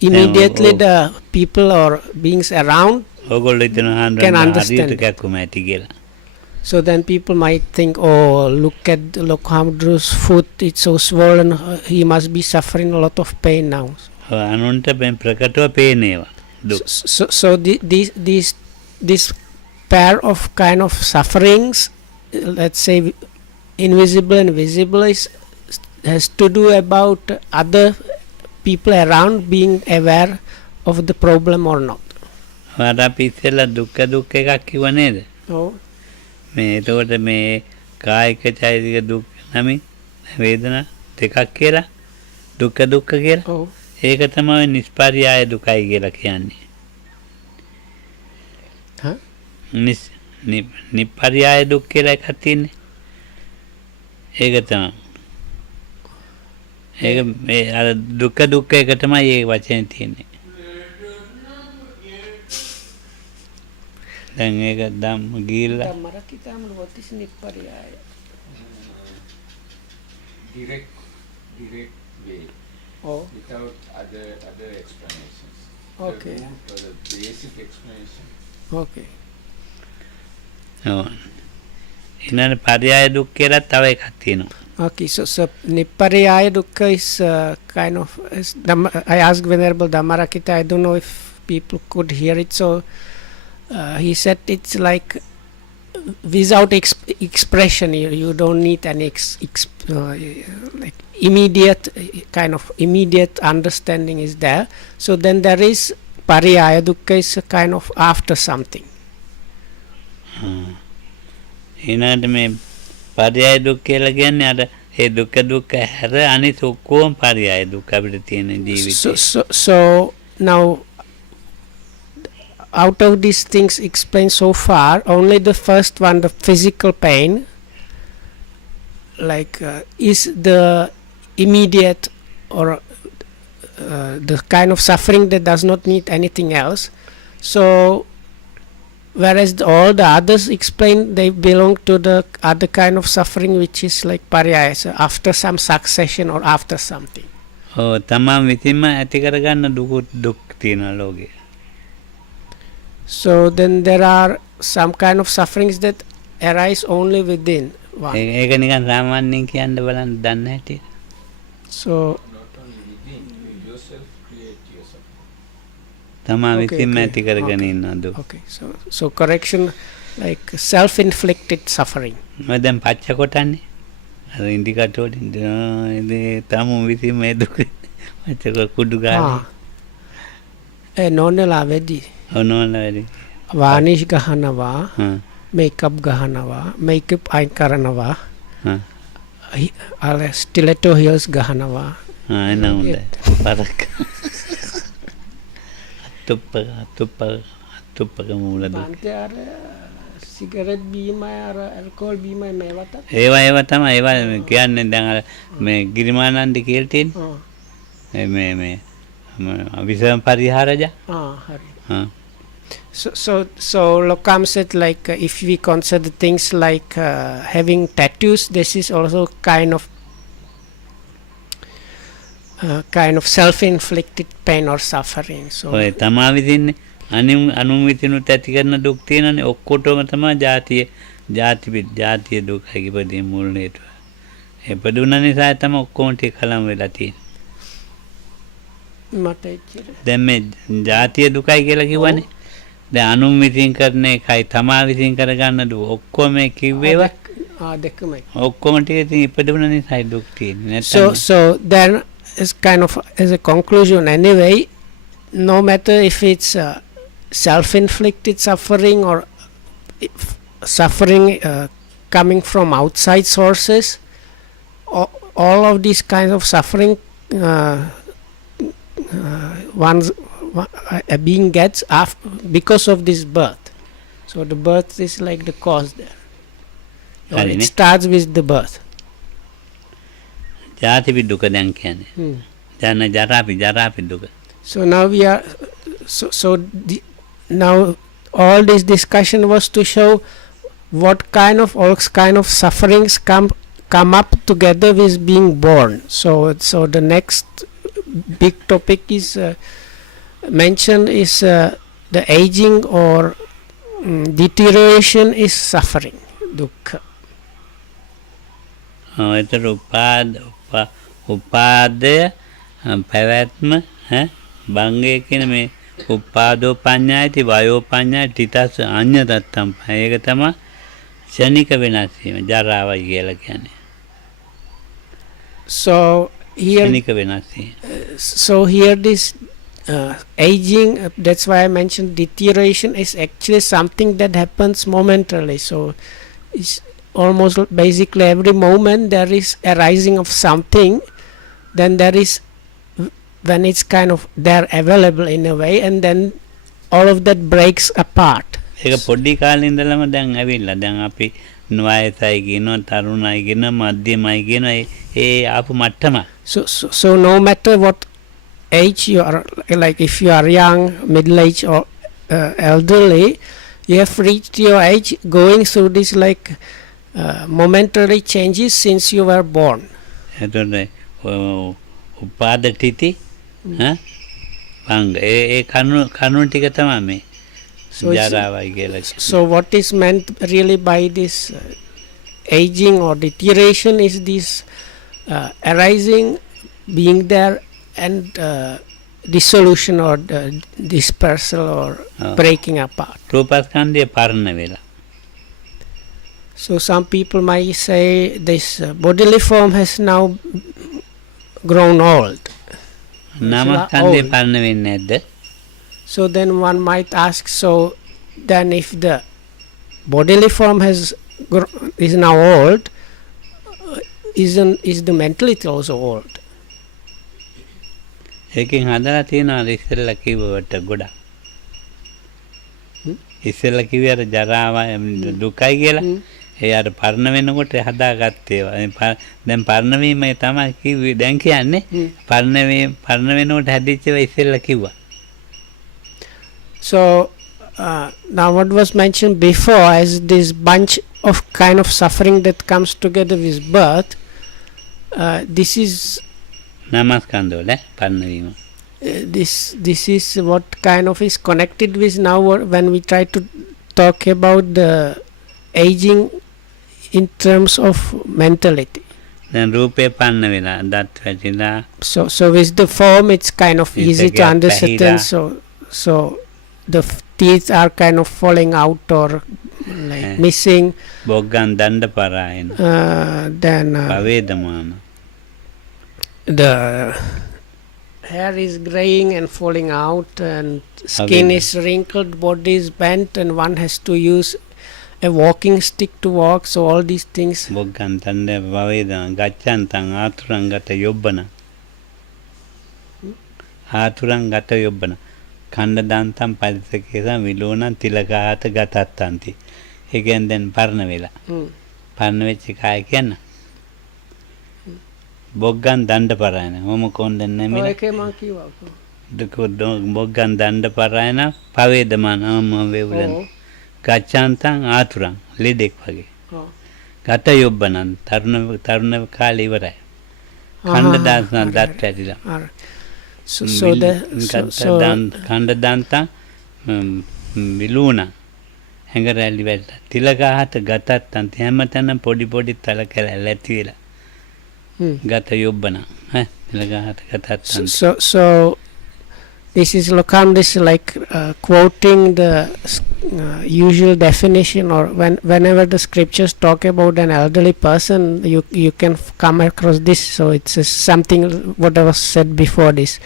immediately the people or beings around ඕගොල්ලෝ හිතනවා can හරියට understand. කැක්කුම ඇති කියලා. So then people might think, oh, look at Lokhamdru's foot, it's so swollen, he must be suffering a lot of pain now. අනුන්ට ප්‍රකටව පේනේවා. දුක්. So this pair of kind of sufferings, let's say invisible and visible, has to do about other people around being aware of the problem or not. අර අපි ඉස්සෙල්ලා දුක් එකක් කිව්ව නේද? Oh. මේ එතකොට මේ කායික චෛතසික දුක් නමින් වේදනා දෙකක් කියලා දුක්ඛ කියලා. Oh. ඒක තමයි නිස්පර්යාය දුකයි කියලා කියන්නේ. Huh? නිප්පර්යාය දුක් කියලා එකක් තියෙන්නේ. ඒක තමයි. ඒක මේ අර දුක්ඛ එක තමයි ඒ වචනේ තියෙන්නේ. දැන් ඒක ධම්ම ගිහිල්ලා what is nippariyaya? Direct way. Oh. Without other explanations. Okay. The root or the basic explanation. Okay. ඔව්. ඊළඟ පර්යාය දුක් කියලා තව එකක් තියෙනවා. Okay, so Nippariyaya Dukkha is kind of, I asked Venerable Dhammarakita, I don't know if people could hear it, so he said it's like without expression, you don't need any like immediate kind of immediate understanding is there. So then there is Pariyaya Dukkha is a kind of after something. ඊළඟට මේ පර්යාය දුක් කියලා කියන්නේ අර ඒ දුක්ඛ හැර අනිත් ඔක්කොම පර්යාය දුක් අපිට තියෙන ජීවිතේ. So now out of these things explained so far, only the first one, the physical pain, like is the immediate or the kind of suffering that does not need anything else. So whereas all the others explained, they belong to the other kind of suffering which is like pariyaya, so after some succession or after something. ඔව් තමන් විසින්ම ඇති කරගන්න දුක් තියෙනවා ලෝකේ. So then there are some kind of sufferings that arise only within one. ඒක නිකන් සාමාන්‍යයෙන් කියන්න බලන්න දන්න හැටි. So Not only within, you yourself create your suffering. තමන් Okay, විසින්ම okay, ඇති කරගෙන okay. ඉන්න දුක්. okay, so correction, like self-inflicted suffering. මම දැන් පච්ච කොටන්නේ. අර ඉන්ඩිකේටර් වලින් ඉතින් තමන් විසින්ම මේ දුක පච්ච කුඩු ගානේ. නෝනලා වෙදි ඔනෝන වැඩි. වානිෂ් ගහනවා, හ්ම්. මේකප් ගහනවා, මේකප් අයින් කරනවා, හ්ම්. අර ස්ටිලෙටෝ හීල්ස් ගහනවා. එන හොඳයි. පරක්. අතුප්පක මූල දුක්. බන්තේ අර සිගරට් බීමයි අර ඇල්කොහොල් බීමයි මේවට. ඒවා තමයි ඒවා කියන්නේ දැන් අර මේ ගිරිමානන්ද කියලා තියෙන්නේ. මේ විසම පරිහාරජ. හරි. හා. So Lokam said, like if we consider things like having tattoos, this is also kind of self-inflicted pain or suffering. So ඔය තමා විදින්නේ අනුන් විසිනුත් ඇති කරන දුක් තියෙනනේ ඔක්කොටම තමයි ජාතිය දුකයි ඉපදීම මුල් හේතුව. ඉපදුන නිසා තමයි ඔක්කොම ටික කලම් වෙලා තියෙන්නේ. මට එච්චර. දැන් මේ ජාතිය දුකයි කියලා කිව්වනේ. දැන් අනුන් විසින් කරන එකයි තමා විසින් කරගන්න දුක ඔක්කොම මේ කිව්වේවා. දෙකමයි. ඔක්කොම ටික ඉතින් ඉපදුන නිසායි දුක් තියෙන්නේ. So then is kind of as a conclusion anyway, no matter if it's self-inflicted suffering or suffering coming from outside sources, all of these kinds of suffering a being gets because of this birth. So the birth is like the cause there. Or it Harine. starts with the birth. ජාතිපි දුක දැන් කියන්නේ. Hmm. ජන ජරාපි දුක. So now we are now all this discussion was to show what kind of sufferings come up together with being born. So the next big topic is mentioned is the aging or deterioration is suffering, dukkha. එතර උපාදය පැවැත්ම බංගය කියන මේ උපාදෝ පඤ්ඤායති වයෝ පඤ්ඤාය තිතස් අඤ්ඤතත්තම් ඒක තමයි ශනික වෙනස් වීම ජරාවයි කියලා කියන්නේ. So here ශනික වෙනස් වීම. so here this aging, that's why I mentioned deterioration is actually something that happens momentarily. So it's almost basically every moment there is a rising of something, then there is when it's kind of there available in a way, and then all of that breaks apart. ඒක පොඩි කාලේ ඉඳලම දැන් ඇවිල්ලා දැන් අපි නුවයසයි කියනවා තරුණයි කියනවා මධ්‍යමයි කියනවා ඒ ආපු මට්ටම. So no matter what age you are, like if you are young, middle age or elderly, you have reached your age going through this like momentary changes since you were born. එතකොට උපාද තිති බංග ඒ කනුන ටික තමයි මේ ජරාවයි කියලා. So what is meant really by this aging or deterioration is this arising, being there, and dissolution or dispersal or breaking apart. රූපස්කන්ධය පරණ වෙලා. So some people might say this bodily form has now grown old. නාමස්කන්ධය පරණ වෙන්නේ නැද්ද? So then one might ask, so then if the bodily form is now old, is the mentality also old? ඒකෙන් හදලා තියෙනවා ඉස්සෙල්ලා කිව්වට ගොඩක්. ඉස්සෙල්ලා කිව්වේ අර ජරාව දුකයි කියලා. ඒ අර පරණ වෙනකොට හදාගත්තේ ඒවා. දැන් පරණ වීමයි තමයි කිව්වේ. දැන් කියන්නේ පරණ වෙනකොට හැදිච්ච ඒවා ඉස්සෙල්ලා කිව්වා. So now what was mentioned before as this bunch of kind of suffering that comes together with birth, this is නාමස්කන්ධවල පරණ වීම. this is what kind of is connected with now when we try to talk about the aging in terms of mentality. දැන් රූපේ පරණ වෙලා දත් වැටිලා. So with the form it's kind of easy to understand. So the teeth are kind of falling out or like missing. බොග්ගන් දණ්ඩ පරායන. Then පවේදමාන. The hair is graying and falling out, and skin is wrinkled, body is bent, and one has to use a walking stick to walk. So all these things. බොග්ගන් දණ්ඩ පවේදන ගච්ඡන්තං ආතුරං ගත යොබ්බන. ආතුරං ගත යොබ්බන. කණ්ඩදාන්තම් පරිසකේසම් විලෝණං තිලකාත ගතත්තන්ති. ඒ කියන්නේ දැන් පරණ වෙලා. පරණ වෙච්ච කාය කියන්න. බොග්ගන් දණ්ඩ පරායන. මොම කොන්දෙන් නෙමෙයි. ඒකේ මම කිව්වා. බොග්ගන් දණ්ඩ පරායන පවේදමාන වේවුලන. ගච්ඡාන්තං ආතුරං ලෙඩෙක් වගේ. ගත යොබ්බනන් තරුණ කාලේ ඉවරයි. කණ්ඩදාන්තම් දත් පැටිලා. So කණ්ඩදාන්තං විලුණ හැඟරැලි වැටලා තිලකාහත ගතත්තන් හැමතැනම පොඩි පොඩි තල කැලැල් ඇති වෙලා ගත යොබ්බන තිලකාහත ගතත්තන්. So this is Lokam like quoting the usual definition, or whenever the scriptures talk about an elderly person, you can come across this. So it's something what I was said before, this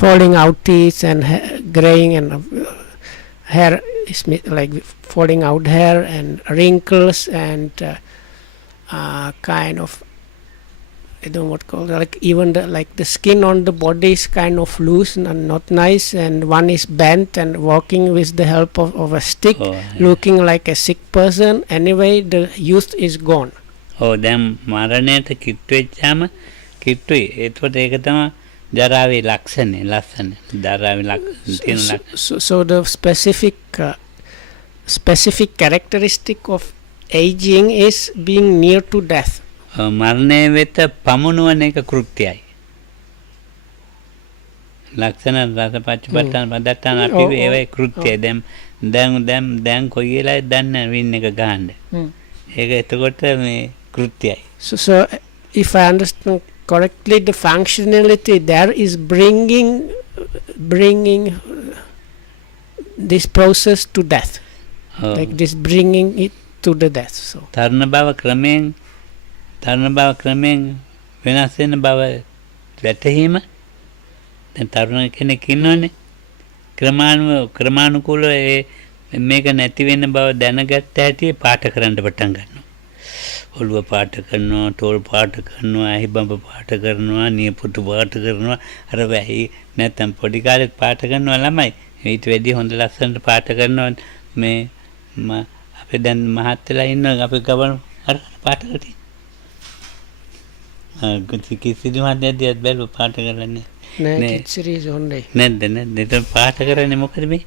falling out teeth and graying and hair is like falling out hair and wrinkles and kind of I don't know what called, like even the skin on the body is kind of loose and not nice, and one is bent and walking with the help of a stick, Oh, yeah. looking like a sick person. Anyway, the youth is gone. ඔව් දැන් මරණයට කිට්ටු වෙච්චාම කිට්ටුයි. ඒතකොට ඒක තමයි ජරාවේ ලක්ෂණය. ලස්සන ජරාවේ තියෙන ලක්ෂණ. So the specific characteristic of aging is being near to death. මරණය වෙත පමුණුවන එක කෘත්‍යයි. ලක්ෂණ රස පච්චපට්ඨාන පදත්තාන අපි ඔව්, ඒවයි ඔව්, කෘත්‍යය. දැන් කොයි වෙලාවෙද දන්නේ වින් එක ගහන්න. ඒක එතකොට මේ කෘත්‍යයි. So if I understand correctly, the functionality there is bringing this process to death, ඔව්. like this bringing it to the death. So තරුණ බව ක්‍රමයෙන් වෙනස් වෙන බව වැටහීම. දැන් තරුණ කෙනෙක් ඉන්නවනේ ක්‍රමානුකූලව මේක නැති වෙන බව දැනගත්ත හැටි පාට කරන්න පටන් ගන්නවා. ඔළුව පාට කරනවා, තෝල් පාට කරනවා, ඇහිබඹ පාට කරනවා, නියපොතු පාට කරනවා. අර වැහි නැත්තම් පොඩි කාලෙත් පාට කරනවා ළමයි. ඊට වැඩි හොඳ ලස්සනට පාට කරනවා. මේ අපේ දැන් මහත් වෙලා ඉන්න අපේ ගවන අර පාට කරලා කිසිදු මහත්යක්වත් බැලුව පාට කරන්නේ naked series only. නැද්ද එතන පාට කරන්නේ මොකද මේ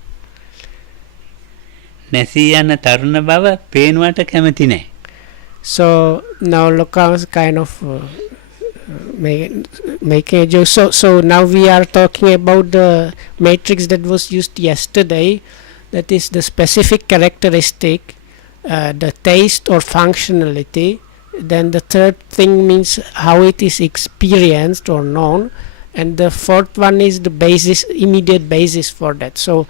නැසී යන තරුණ බව පේනුවට කැමති නැහැ. So now Lokam kind of making a joke. So now we are talking about the matrix that was used yesterday. That is the specific characteristic, the taste or functionality. Then the third thing means how it is experienced or known, and the fourth one is the basis, immediate basis for that. So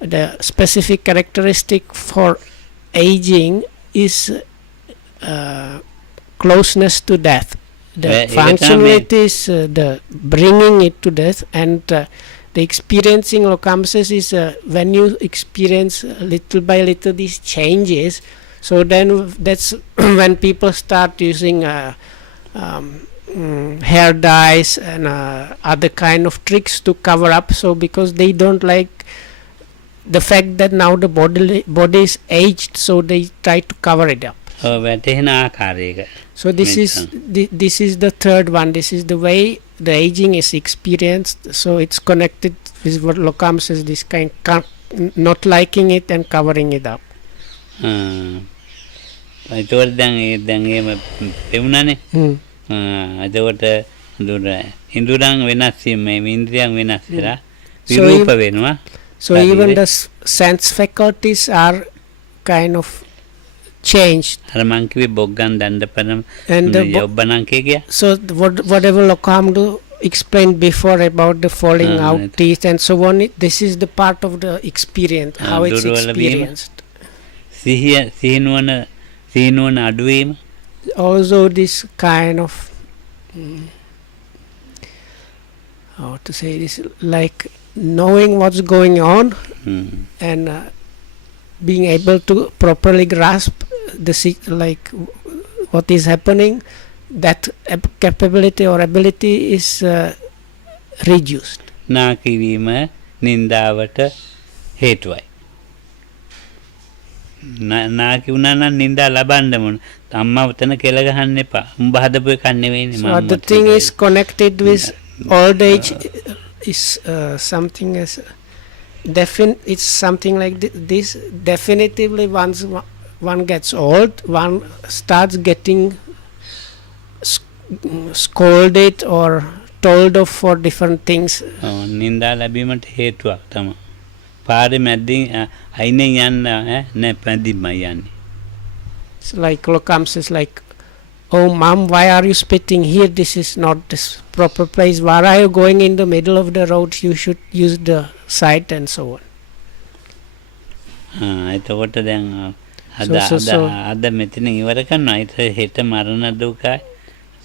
the specific characteristic for aging is closeness to death. The functionality is the bringing it to death, and the experiencing Lokamses is when you experience little by little these changes. So then that's when people start using hair dyes and other kind of tricks to cover up. So because they don't like the fact that now the body is aged, so they try to cover it up. වැටෙන ආකාරයක. So this is the third one. This is the way the aging is experienced. So it's connected with what Lokam says, this kind not liking it and covering it up. ඒතකොට දැන් එහෙම පෙවුනනේ. එතකොට ඉන්ද්‍රයන් වෙනස් වීම ඉන්ද්‍රියන් වෙනස් වෙලා විරූප වෙනවා. So even the sense faculties are kind of changed. අර මං කිව්වේ බොග්ගන් දණ්ඩපරම And යොබ්බනංකේ කිය. So whatever Lokamdu explained before about the falling out teeth and so on, this is the part of the experience, how it's experienced. සිහිනුවන අඩුවීම. Also this kind of how to say this, like knowing what's going on and being able to properly grasp like what is happening, that capability or ability is reduced. නාකිවීම නින්දාවට හේතුවයි. නාකි වුණා නම් නින්දා ලබන්න ඕන. අම්මා උතන කෙල ගහන්න එපා. උඹ හදපු එකක් නෙවෙයිනේ මම. So the thing is connected with old age is something as it's something like this. Definitively once one gets old, one starts getting scolded or told of for different things. නින්දා ලැබීමට හේතුවක් තමයි. පාරේ මැදින් අයිනේ යන්න නෑ පැදින්ම යන්නේ. It's like Lokam says, like, oh mom, why are you spitting here? This is not this proper place. Why are you going in the middle of the road? You should use the side and so on. එතකොට දැන් අද මෙතන ඉවර කරනවා. හෙට මරණ දුකයි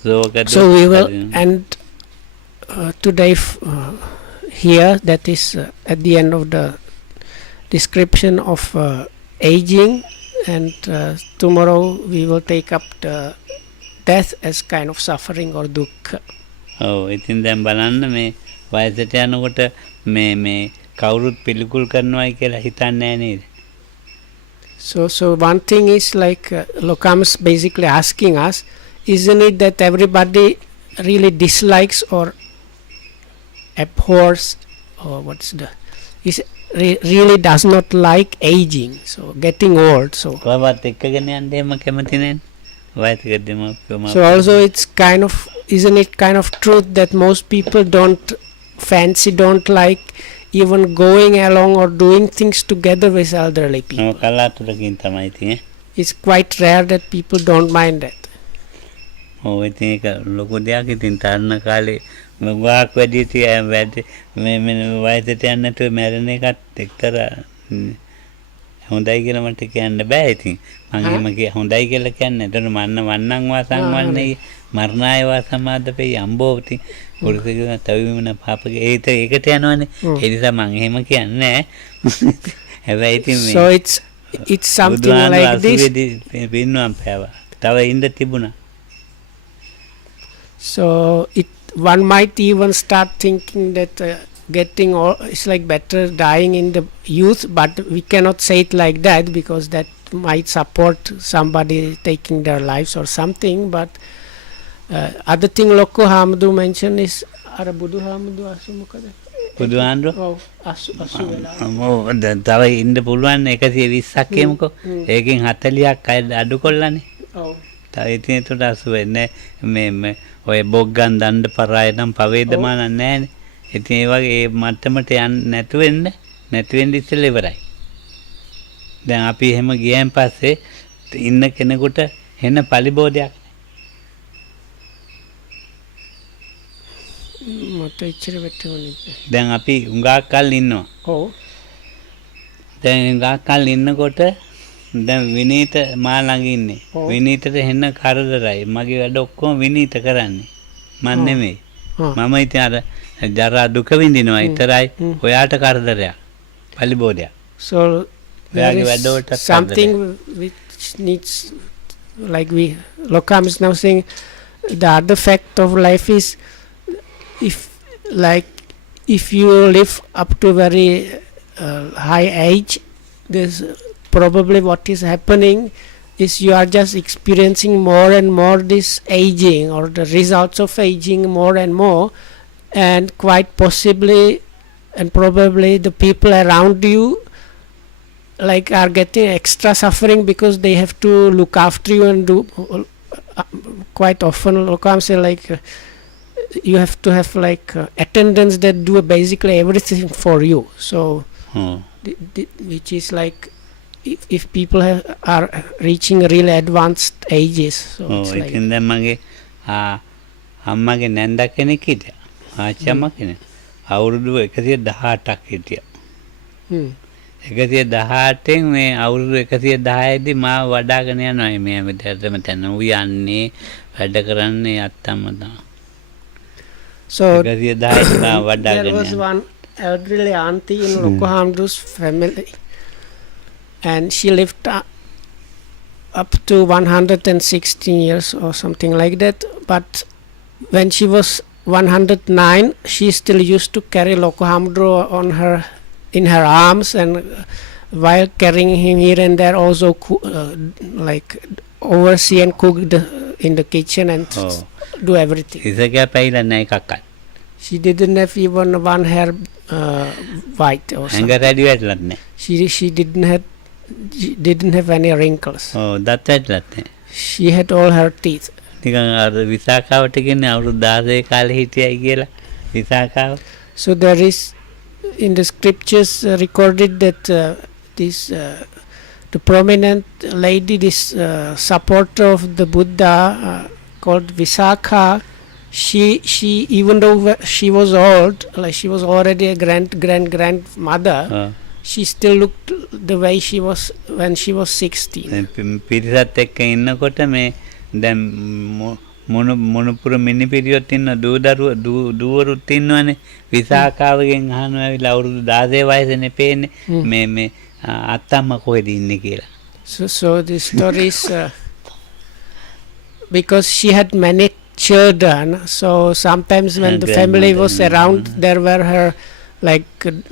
ශෝක දුක. So we will end today here. That is at the end of the description of aging, and tomorrow we will take up the death as kind of suffering or dukkha. ඔව් ඉතින් දැන් බලන්න මේ වයසට යනකොට මේ කවුරුත් පිළිකුල් කරනවායි කියලා හිතන්නේ නැහැ නේද? So one thing is like Lokam's basically asking us, isn't it that everybody really dislikes or abhors, or really does not like aging, so getting old. So කොහොමවත් එක්කගෙන යන්න එහෙම කැමති නැහැ. වයසකදීම so also it's kind of, isn't it kind of truth that most people don't like even going along or doing things together with elderly people? කලාතුරකින් තමයි ඉතින් It's quite rare that people don't mind that. ඔව් ඉතින් ඒක ලොකු දෙයක්. ඉතින් තරුණ කාලේ ගාක් වැඩි තියා වැඩි මේ වයසට යන්න නැතුව මැරෙන එකත් එක්තරා හොඳයි කියලා මට කියන්න බෑ. ඉතින් මම එහෙම හොඳයි කියලා කියන්නේ. ඒතර වන්නං වාසං වන්නේ මරණාය වාසමාදපේ අම්බෝති පුරුෂකම තවිමුණ පාපගේ ඒකට යනවනේ. ඒ නිසා මම එහෙම කියන්නේ නෑ. හැබැයි ඉතින් So it's something like this. පින්නම් පෑවා. තව ඉඳ තිබුණා. So one might even start thinking that getting old is like better dying in the youth, but we cannot say it like that because that might support somebody taking their lives or something. But other thing Loko Hamdu mentioned is Ara Budu Hamdu asu mokada? බුදුහාමුදුරුවෝ ඔව් අසු වෙලා. තව ඉන්න පුළුවන් 120ක් එමුකෝ. ඒකෙන් 40ක් අඩු කොල්ලනේ. ඔව්. තව ඉතින් ඒකට 80 වෙන්නේ මේ ඔය බොග්ගන් දණ්ඩ පරාය නම් පවේදමාන නැහැනේ. ඉතින් ඒ වගේ ඒ මට්ටමට යන්නේ නැතු වෙන්න ඉස්සෙල්ලා ඉවරයි. දැන් අපි එහෙම ගියන් පස්සේ ඉන්න කෙනෙකුට එන පරිබෝධයක් මට ඉච්චර වෙටුනේ. දැන් අපි උඟාක් කල් ඉන්නවා. ඔව්. දැන් උඟාක් කල් ඉන්නකොට දැන් විනීත මා ළඟ ඉන්නේ. විනීතට එන්න කරදරයි. මගේ වැඩ ඔක්කොම විනීත කරන්නේ. මන් නෙමෙයි. මම ඉතින් අර ජරා දුක විඳිනවා විතරයි. ඔයාට කරදරයක්. පරිබෝධයක්. So there is something which needs, like Lokam is now saying, the other fact of life is if you live up to very high age, there's probably what is happening is you are just experiencing more and more this aging or the results of aging more and more, and quite possibly and probably the people around you like are getting extra suffering because they have to look after you and do quite often Lokam say like you have to have like attendants that do basically everything for you. So which is like if people are reaching really advanced ages. So it's like ඉතින් දැන් මගේ අම්මගේ නැන්දා කෙනෙක් හිටියා. ආච්චිම කෙනෙක්. අවුරුදු 118ක් හිටියා. 118න් මේ අවුරුදු 110 දී මාව වඩාගෙන යනවා. මේ හැමදේම තන උයන්නේ වැඩ කරන්නේ අත්තම්ම තමයි. So 110 මාව වඩාගෙන there was one elderly auntie in Loko Hamdu's family, and she lived up to 116 years or something like that. But when she was 109, she still used to carry Loko Hamdu in her arms, and while carrying him here and there also like oversee and cook in the kitchen and do everything. She didn't have even one hair white or something. She didn't have any wrinkles. She had all her teeth. So there is in the scriptures recorded that the prominent lady, this supporter of the Buddha called Visakha, she even though she was old, like she was already a grandmother, she still looked the way she was when she was 16. පිරිසත් එක්ක ඉන්නකොට මේ දැන් මොනුපුර මිනිපිරියොත් ඉන්න දුවරුත් ඉන්නවනේ. විසාකාවගෙන් අහනවා ඇවිල්ලා අවුරුදු 16 වයසනේ පේන්නේ මේ අත්තම්ම කොහෙද ඉන්නේ කියලා. So the story is because she had many children, so sometimes when Her the family grandmother, was around, there were her like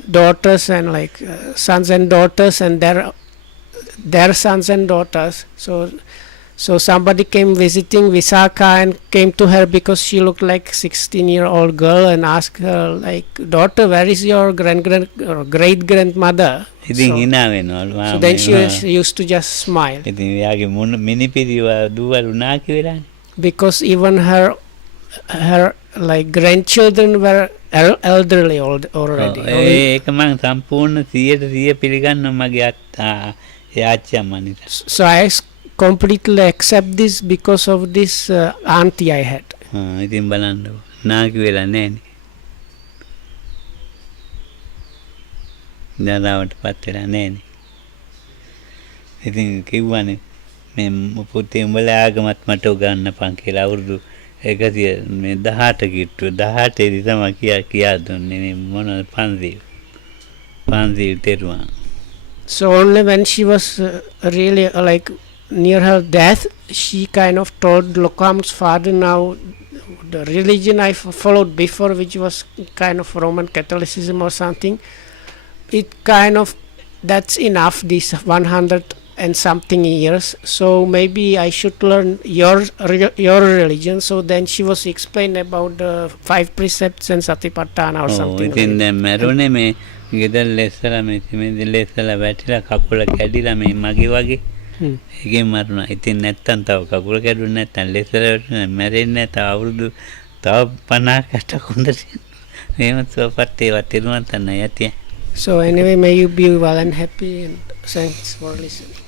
daughters and like sons and daughters and their sons and daughters. So somebody came visiting Visakha and came to her because she looked like 16-year-old girl and asked her like, daughter, where is your great grandmother? ඉතින් hina වෙනවලු. So then she used to just smile ඉතින් එයාගේ මිනිපිරිව දුවලු නාකි වෙලානේ. because even her like grandchildren were elderly already. ඒක මං සම්පූර්ණ 100% පිළිගන්නවා මගේ ආච්චි අම්මා නිසා. So I completely accept this because of this auntie I had. ඉතින් බලන්නකො නාකි වෙලා නැහනේ. දරාවට පත් වෙලා නැහනේ. ඉතින් කිව්වනේ මේ පුතේ උඹලා ආගමත් මට උගන්වපන් කියලා අවුරුදු 18 කිට්ටුව 18 දී තමයි කියා දුන්නේ මේ මොන පන්සිල් තෙරුවන්. So only when she was really like near her death, she kind of told Lokam's father, now the religion I followed before, which was kind of Roman Catholicism or something, it kind of, that's enough, this 100 and something years, so maybe I should learn your religion. So then she was explaining about the 5 precepts and Satipatthana or something. ඉතින් දැන් මැරුණේ මේ ගෙදර ලෙස්සලා මේ ලෙස්සලා වැටිලා කකුල කැඩිලා මේ මගේ වගේ ඒකෙන් මරුණා. ඉතින් නැත්තම් තව කකුල කැඩුනේ නැත්තම් ලෙස්සලා වැටුනේ මැරෙන්නේ නැත අවුරුදු තව 50කට හොඳ මේව සුවපත් ඒවා තිරුවන් තන යතිය. So anyway, may you be well and happy, and thanks for listening.